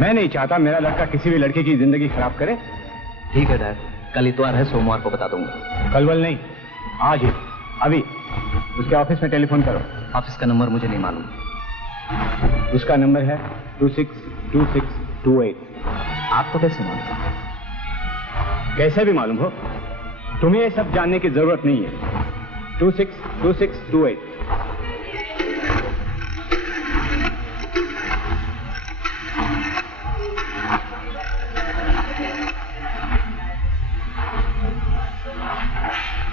मैं नहीं चाहता मेरा लड़का किसी भी लड़के की जिंदगी खराब करे। ठीक है डैड, कल इतवार है, सोमवार को बता दूंगा। कल वल नहीं, आज ही, अभी उसके ऑफिस में टेलीफोन करो। ऑफिस का नंबर मुझे नहीं मालूम। उसका नंबर है 262628। आपको कैसे मालूम? कैसे भी मालूम हो, तुम्हें ये सब जानने की जरूरत नहीं है। 262628।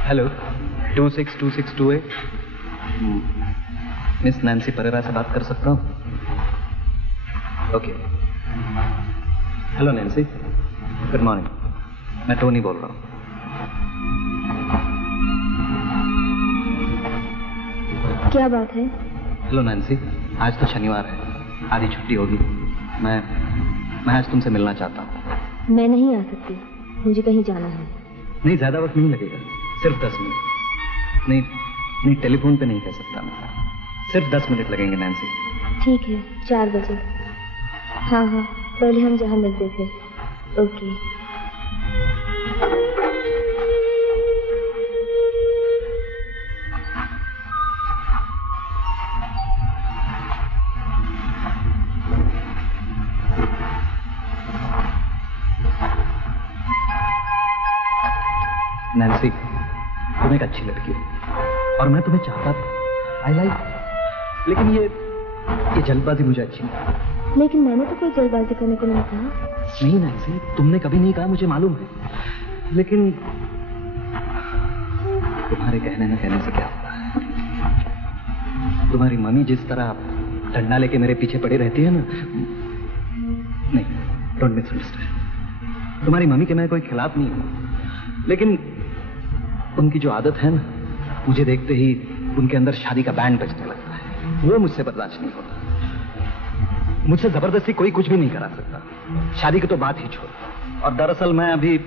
हेलो, 262628। मिस नैन्सी परेरा से बात कर सकता हूँ? Okay. Hello Nancy, good morning, मैं टोनी बोल रहा हूँ। क्या बात है? हेलो नैन्सी, आज तो शनिवार है, आधी छुट्टी होगी। मैं आज तुमसे मिलना चाहता हूँ। मैं नहीं आ सकती, मुझे कहीं जाना है। नहीं, ज्यादा वक्त नहीं लगेगा, सिर्फ 10 मिनट। नहीं, टेलीफोन पे नहीं कह सकता मैं, सिर्फ 10 मिनट लगेंगे नैन्सी। ठीक है, 4 बजे। हाँ, पहले हम जहाँ मिलते थे। ओके। नैन्सी, तुम एक अच्छी लड़की हो और मैं तुम्हें चाहता था। आई लाइक, लेकिन ये जल्दबाजी मुझे अच्छी नहीं। लेकिन मैंने तो कोई जल्दबाजी करने को नहीं कहा। नहीं नैन्सी, तुमने कभी नहीं कहा, मुझे मालूम है। लेकिन तुम्हारे कहने न कहने से क्या होता है? तुम्हारी मम्मी जिस तरह डंडा लेके मेरे पीछे पड़ी रहती है ना, नहीं, डोंट मिसअंडरस्टैंड। तुम्हारी मम्मी के मैं कोई खिलाफ नहीं हूं, लेकिन उनकी जो आदत है ना, मुझे देखते ही उनके अंदर शादी का बैंड बजने लगता है। वो मुझसे बर्दाश्त नहीं होता। मुझसे जबरदस्ती कोई कुछ भी नहीं करा सकता, शादी की तो बात ही छोड़। और दरअसल मैं अभी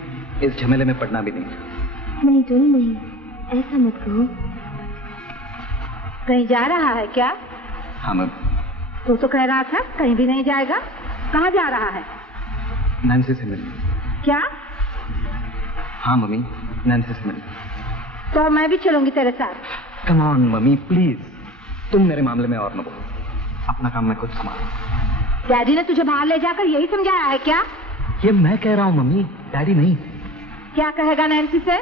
इस झमेले में पड़ना भी नहीं चाहता। नहीं टोनी, नहीं, ऐसा मत कहो। कहीं जा रहा है क्या? हाँ मैं। तो कह रहा था कहीं भी नहीं जाएगा। कहाँ जा रहा है? नैन्सी से मिलने। क्या? हाँ मम्मी, नैन्सी से मिलने। तो मैं भी चलूंगी तेरे साथ। कम ऑन मम्मी प्लीज, तुम मेरे मामले में और न बोलो, अपना काम मैं खुद संभालूं। डैडी ने तुझे बाहर ले जाकर यही समझाया है क्या? ये मैं कह रहा हूँ मम्मी, डैडी नहीं। क्या कहेगा नैन्सी से?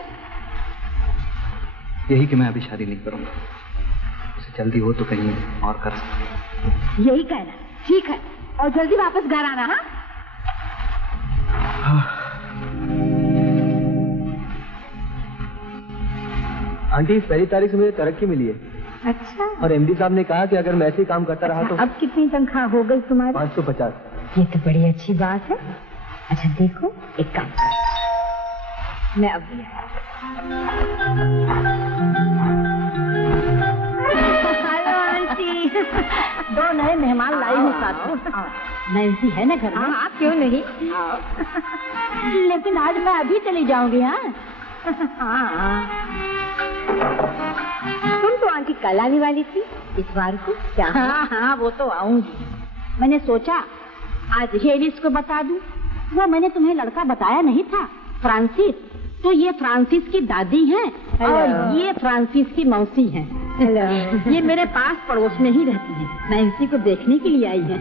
यही कि मैं अभी शादी नहीं करूंगा, उसे जल्दी हो तो कहीं और कर सकते। यही कहना, ठीक है, और जल्दी वापस घर आना। हाँ, आंटी पहली तारीख से मुझे तरक्की मिली है। अच्छा। और एमडी साहब ने कहा कि अगर मैं ऐसे ही काम करता रहा तो। अब कितनी तनख्वाह हो गई तुम्हारी? 550। ये तो बड़ी अच्छी बात है। अच्छा देखो, एक काम कर, मैं अब भी हेलो आंटी। 2 नए मेहमान लाई हूँ साथ में। नैन्सी है ना घर में? हाँ, क्यों नहीं। लेकिन आज मैं अभी चली जाऊंगी। हाँ, तुम तो आंटी कल आने वाली थी, इतवार को। क्या? हाँ, वो तो आऊंगी। मैंने सोचा आज हेलिस को बता दूं। वो मैंने तुम्हें लड़का बताया नहीं था, फ्रांसिस। तो ये फ्रांसिस की दादी हैं और ये फ्रांसिस की मौसी हैं। ये मेरे पास पड़ोस में ही रहती है, नैन्सी को देखने के लिए आई है।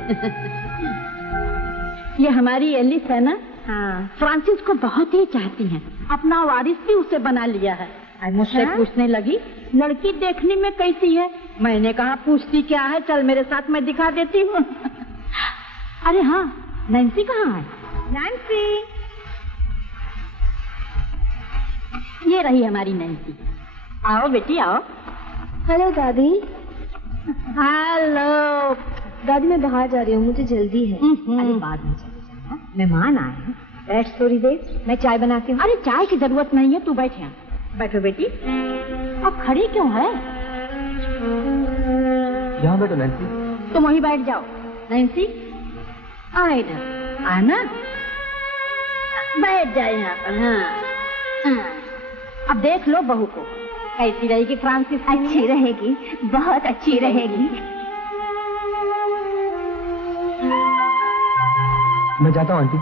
ये हमारी एलिस है ना? हाँ। फ्रांसिस को बहुत ही चाहती हैं, अपना वारिस भी उसे बना लिया है। मुझसे पूछने लगी लड़की देखने में कैसी है। मैंने कहा पूछती क्या है, चल मेरे साथ, मैं दिखा देती हूँ। अरे हाँ, नैन्सी कहाँ है? नैन्सी, ये रही हमारी नैन्सी। आओ बेटी आओ। हेलो दादी। हेलो दादी, मैं बाहर जा रही हूँ, मुझे जल्दी है। अरे बाद में चले जाना, मेहमान आए हैं। बैठ थोड़ी देर, मैं चाय बनाती हूँ। अरे चाय की जरूरत नहीं है, तू बैठ यहाँ। बैठो बेटी। अब खड़ी क्यों है? यहाँ बैठो नैन्सी। तुम वहीं बैठ जाओ। नैन्सी आ इधर आना, बैठ जाए यहाँ पर। हाँ, अब देख लो बहू को कैसी रहेगी फ्रांसिस। अच्छी रहेगी, बहुत अच्छी रहेगी। मैं जाता हूँ आंटी।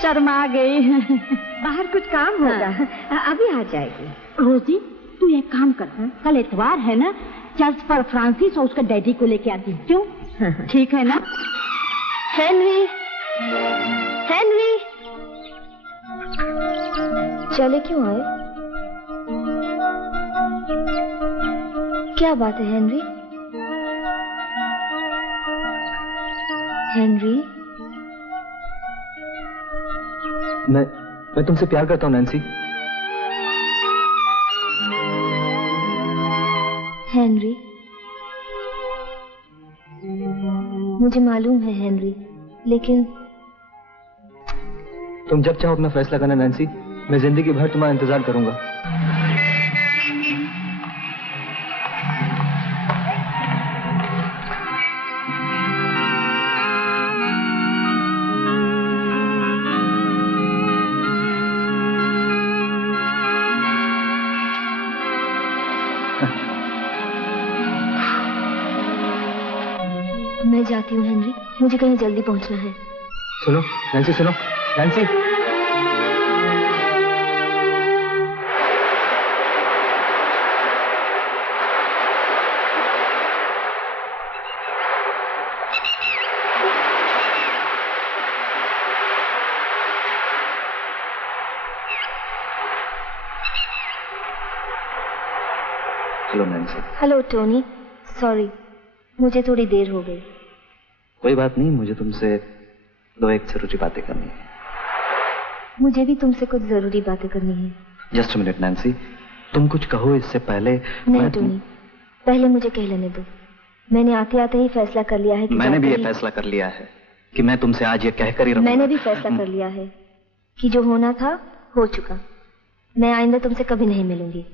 शर्मा गई। बाहर कुछ काम होगा। अभी आ जाएगी। रोजी, तू एक काम कर, कल इतवार है ना, चर्च पर फ्रांसिस और उसके डैडी को लेके आती। क्यों? ठीक है ना? हेनरी, हेनरी, चले क्यों आए? क्या बात है हेनरी? हेनरी, मैं तुमसे प्यार करता हूँ नैन्सी। हेनरी, मुझे मालूम है हेनरी, लेकिन तुम जब चाहो अपना फैसला करना नैन्सी, मैं जिंदगी भर तुम्हारा इंतजार करूंगा। मैं जाती हूँ हेनरी, मुझे कहीं जल्दी पहुंचना है। सुनो नैन्सी, सुनो Nancy. Hello Nancy. Hello Tony, sorry मुझे थोड़ी देर हो गई। कोई बात नहीं, मुझे तुमसे 2-1 जरूरी बातें करनी है। मुझे भी तुमसे कुछ जरूरी बातें करनी है। जस्ट मिनट नैन्सी, तुम कुछ कहो इससे पहले। नहीं टोनी, पहले मुझे कह लेने दो। मैंने आते आते ही फैसला कर लिया है कि मैंने भी ये फैसला कर लिया है कि मैं तुमसे आज ये कहकर ही रहूंगा। मैंने भी फैसला कर लिया है कि जो होना था हो चुका। मैं आइंदा तुमसे कभी नहीं मिलूंगी।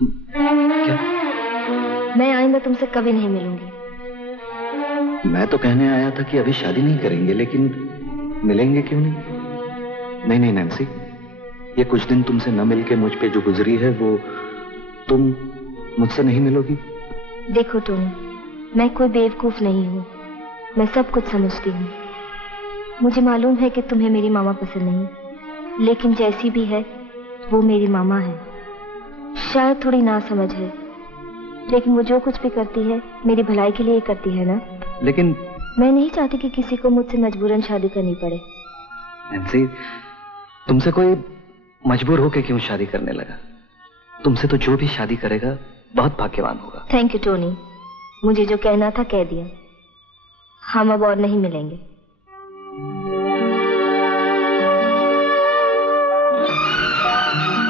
क्या? मैं आइंदा तुमसे कभी नहीं मिलूंगी। मैं तो कहने आया था कि अभी शादी नहीं करेंगे, लेकिन मिलेंगे क्यों नहीं? नहीं नहीं नैन्सी, ये कुछ दिन तुमसे न मिलके मुझ पे जो गुजरी है वो तुम मुझसे नहीं मिलोगी? देखो टोनी, मैं कोई बेवकूफ नहीं हूँ, मैं सब कुछ समझती हूँ। मुझे मालूम है कि तुम्हें मेरी मामा पसंद नहीं, लेकिन जैसी भी है वो मेरी मामा है। शायद थोड़ी ना समझ है, लेकिन वो जो कुछ भी करती है मेरी भलाई के लिए करती है ना। लेकिन मैं नहीं चाहती कि किसी को मुझसे मजबूरन शादी करनी पड़े। नैन्सी, तुमसे कोई मजबूर होके क्यों शादी करने लगा? तुमसे तो जो भी शादी करेगा बहुत भाग्यवान होगा। थैंक यू टोनी, मुझे जो कहना था कह दिया। हम अब और नहीं मिलेंगे।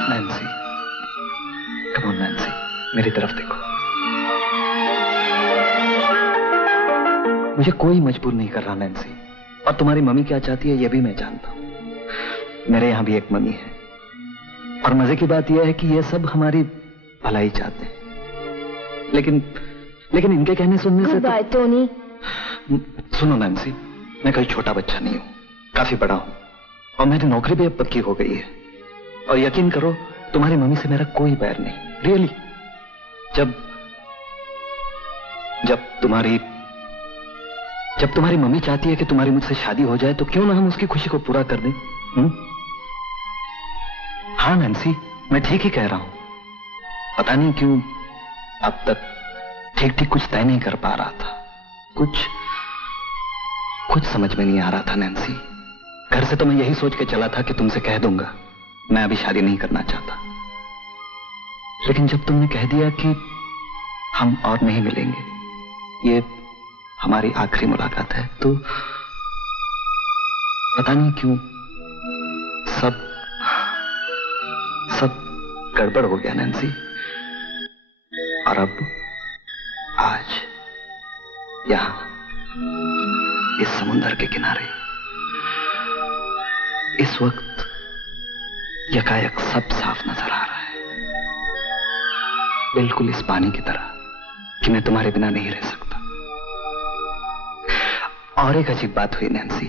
नैन्सी, कम ऑन नैन्सी, मेरी तरफ देखो। मुझे कोई मजबूर नहीं कर रहा नैन्सी, और तुम्हारी मम्मी क्या चाहती है ये भी मैं जानता हूं। मेरे यहां भी एक मम्मी है, और मजे की बात यह है कि ये सब हमारी भलाई चाहते हैं। लेकिन इनके कहने सुनने से बाय टोनी। सुनो नैन्सी, मैं कोई छोटा बच्चा नहीं हूं, काफी बड़ा हूं, और मेरी नौकरी भी अब पक्की हो गई है। और यकीन करो, तुम्हारी मम्मी से मेरा कोई बैर नहीं, रियली। जब तुम्हारी मम्मी चाहती है कि तुम्हारी मुझसे शादी हो जाए, तो क्यों ना हम उसकी खुशी को पूरा कर दें? हाँ नैन्सी, मैं ठीक ही कह रहा हूं। पता नहीं क्यों अब तक ठीक कुछ तय नहीं कर पा रहा था। कुछ समझ में नहीं आ रहा था नैन्सी। घर से तो मैं यही सोच के चला था कि तुमसे कह दूंगा मैं अभी शादी नहीं करना चाहता, लेकिन जब तुमने कह दिया कि हम और नहीं मिलेंगे, ये हमारी आखिरी मुलाकात है, तो पता नहीं क्यों सब गड़बड़ हो गया नैन्सी। और अब आज यहां इस समुंदर के किनारे इस वक्त यकायक सब साफ नजर आ रहा है, बिल्कुल इस पानी की तरह कि मैं तुम्हारे बिना नहीं रह सकता। और एक अजीब बात हुई नैन्सी,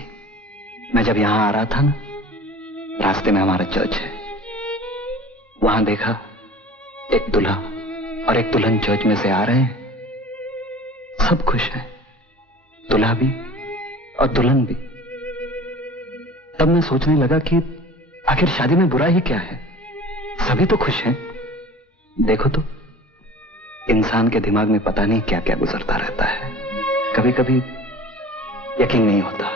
मैं जब यहां आ रहा था ना, रास्ते में हमारा चर्च है, वहां देखा एक दूल्हा और एक दुल्हन चर्च में से आ रहे हैं। सब खुश हैं, दूल्हा भी और दुल्हन भी। तब मैं सोचने लगा कि आखिर शादी में बुरा ही क्या है, सभी तो खुश हैं। देखो तो, इंसान के दिमाग में पता नहीं क्या क्या गुजरता रहता है, कभी कभी यकीन नहीं होता।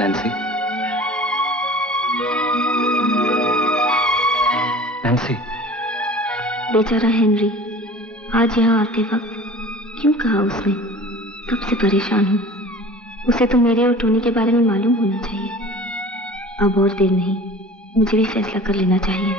Nancy, Nancy. बेचारा हेनरी, आज यहाँ आते वक्त क्यों कहा उसने? तब से परेशान हूँ। उसे तो मेरे और टोनी के बारे में मालूम होना चाहिए। अब और देर नहीं, मुझे भी फैसला कर लेना चाहिए।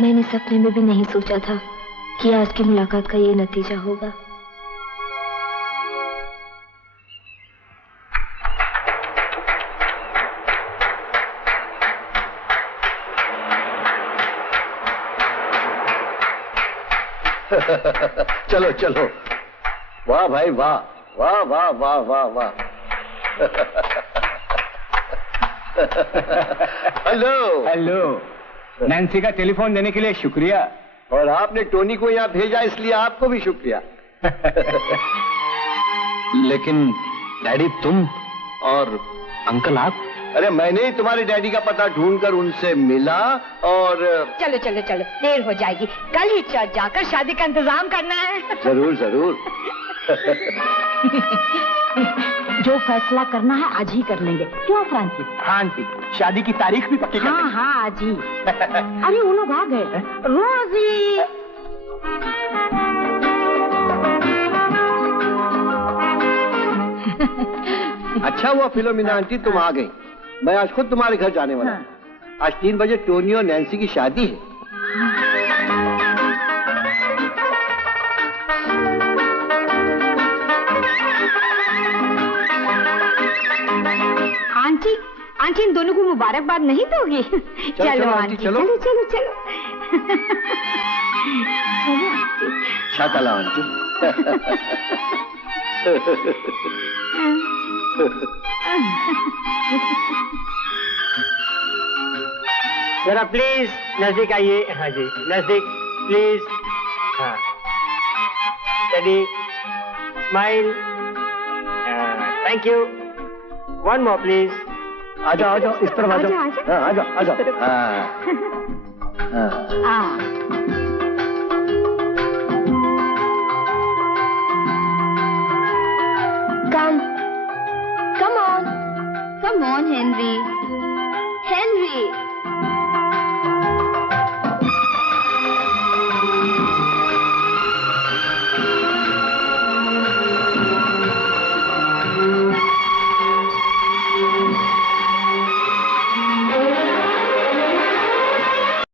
मैंने सपने में भी नहीं सोचा था कि आज की मुलाकात का ये नतीजा होगा। चलो चलो, वाह भाई वाह, वाह वाह वाह वाह वाह। हेलो हेलो, नैन्सी का टेलीफोन देने के लिए शुक्रिया। और आपने टोनी को यहाँ भेजा, इसलिए आपको भी शुक्रिया। लेकिन डैडी, तुम और अंकल आप? अरे मैंने ही तुम्हारे डैडी का पता ढूंढकर उनसे मिला और चलो चलो चलो, देर हो जाएगी। कल ही चर्च जाकर शादी का इंतजाम करना है। जरूर जरूर। जो फैसला करना है आज ही कर लेंगे, क्यों फ्रांसी? हाँ आंटी, शादी की तारीख भी पक्की कर हाँ लेंगे। हाँ आज ही। अरे वो लोग आ गए। रोजी, अच्छा हुआ फिलोमिना आंटी तुम आ गई। मैं आज खुद तुम्हारे घर जाने वाला हूँ। आज 3 बजे टोनी और नैन्सी की शादी है। आंटी, आंटी इन दोनों को मुबारकबाद नहीं दोगी? चलो आंटी, चलो चलो चलो चलो। शाकाला आंटी। जरा प्लीज नजदीक आइए। हाँ जी, नजदीक प्लीज। हाँ, steady, smile. Thank you. One more please. आ जाओ इस तरफ आ जाओ। हाँ, आ जाओ। Come on, Henry.